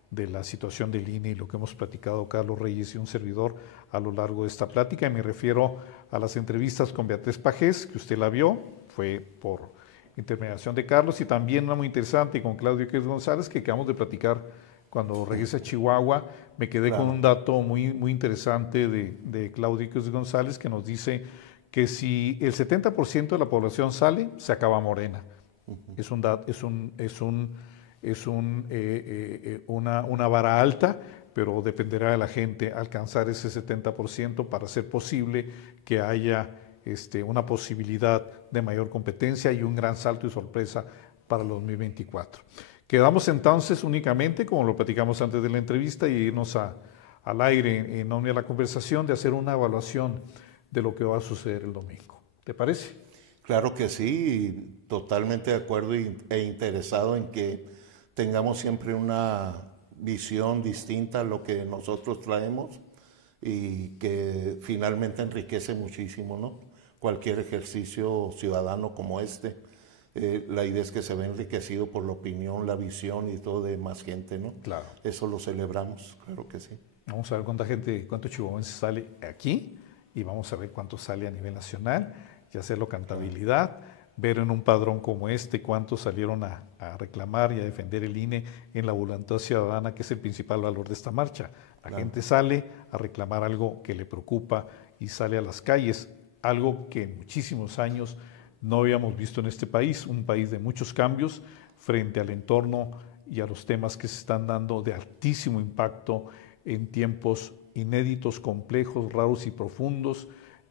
de la situación del INE y lo que hemos platicado Carlos Reyes y un servidor a lo largo de esta plática. Y me refiero a las entrevistas con Beatriz Pajés, que usted la vio, fue por intermediación de Carlos, y también una muy interesante con Claudio Quez González, que acabamos de platicar cuando regrese a Chihuahua. Me quedé con un dato muy, muy interesante de Claudio Quez González, que nos dice que si el 70% de la población sale, se acaba Morena. Es una vara alta, pero dependerá de la gente alcanzar ese 70% para hacer posible que haya una posibilidad de mayor competencia y un gran salto y sorpresa para el 2024. Quedamos entonces únicamente, como lo platicamos antes de la entrevista, y irnos al aire en Omnia la conversación, de hacer una evaluación de lo que va a suceder el domingo. ¿Te parece? Claro que sí, totalmente de acuerdo e interesado en que tengamos siempre una visión distinta a lo que nosotros traemos y que finalmente enriquece muchísimo, ¿no? Cualquier ejercicio ciudadano como la idea es que se ve enriquecido por la opinión, la visión y todo de más gente, ¿no? Claro. Eso lo celebramos, claro que sí. Vamos a ver cuánto chihuahuense sale aquí y vamos a ver cuánto sale a nivel nacional y hacerlo contabilidad, ver en un padrón como cuántos salieron a reclamar y a defender el INE en la voluntad ciudadana, que es el principal valor de esta marcha. La gente sale a reclamar algo que le preocupa y sale a las calles, algo que en muchísimos años no habíamos visto en este país, un país de muchos cambios frente al entorno y a los temas que se están dando de altísimo impacto en tiempos inéditos, complejos, raros y profundos,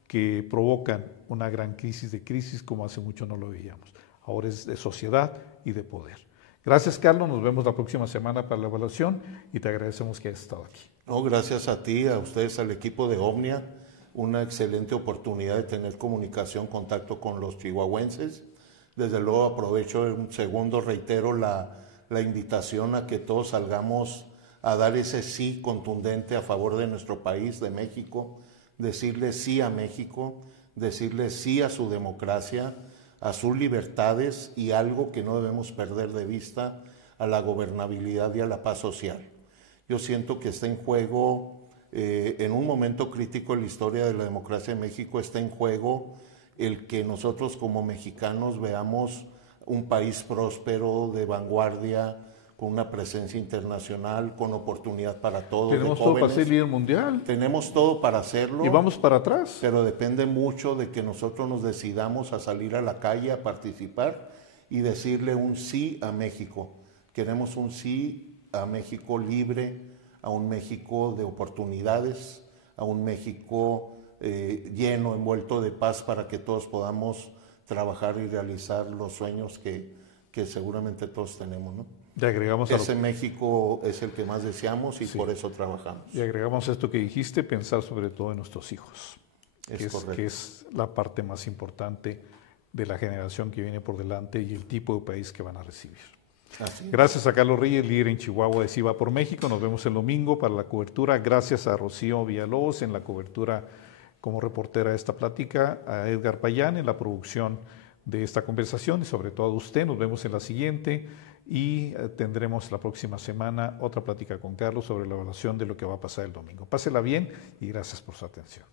que provocan una gran crisis como hace mucho no lo veíamos. Ahora es de sociedad y de poder. Gracias, Carlos. Nos vemos la próxima semana para la evaluación y te agradecemos que hayas estado aquí. No, gracias a ti, a ustedes, al equipo de Omnia. Una excelente oportunidad de tener comunicación, contacto con los chihuahuenses. Desde luego aprovecho un segundo, reitero la invitación a que todos salgamos a dar ese sí contundente a favor de nuestro país, de México, decirle sí a México, decirle sí a su democracia, a sus libertades y algo que no debemos perder de vista, a la gobernabilidad y a la paz social. Yo siento que está en juego, en un momento crítico en la historia de la democracia de México, está en juego el que nosotros como mexicanos veamos un país próspero, de vanguardia, con una presencia internacional, con oportunidad para todos. Tenemos todo para ser líder mundial. Tenemos todo para hacerlo. Y vamos para atrás. Pero depende mucho de que nosotros nos decidamos a salir a la calle, a participar y decirle un sí a México. Queremos un sí a México libre, a un México de oportunidades, a un México lleno, envuelto de paz, para que todos podamos trabajar y realizar los sueños que seguramente todos tenemos, ¿no? Y agregamos ese México es el que más deseamos y por eso trabajamos. Y agregamos esto que dijiste, pensar sobre todo en nuestros hijos, que es la parte más importante de la generación que viene por delante y el tipo de país que van a recibir. Gracias a Carlos Reyes, líder en Chihuahua de Sí Va por México. Nos vemos el domingo para la cobertura. Gracias a Rocío Villalobos en la cobertura como reportera de esta plática, a Edgar Payán en la producción de esta conversación y sobre todo a usted. Nos vemos en la siguiente y tendremos la próxima semana otra plática con Carlos sobre la evaluación de lo que va a pasar el domingo. Pásela bien y gracias por su atención.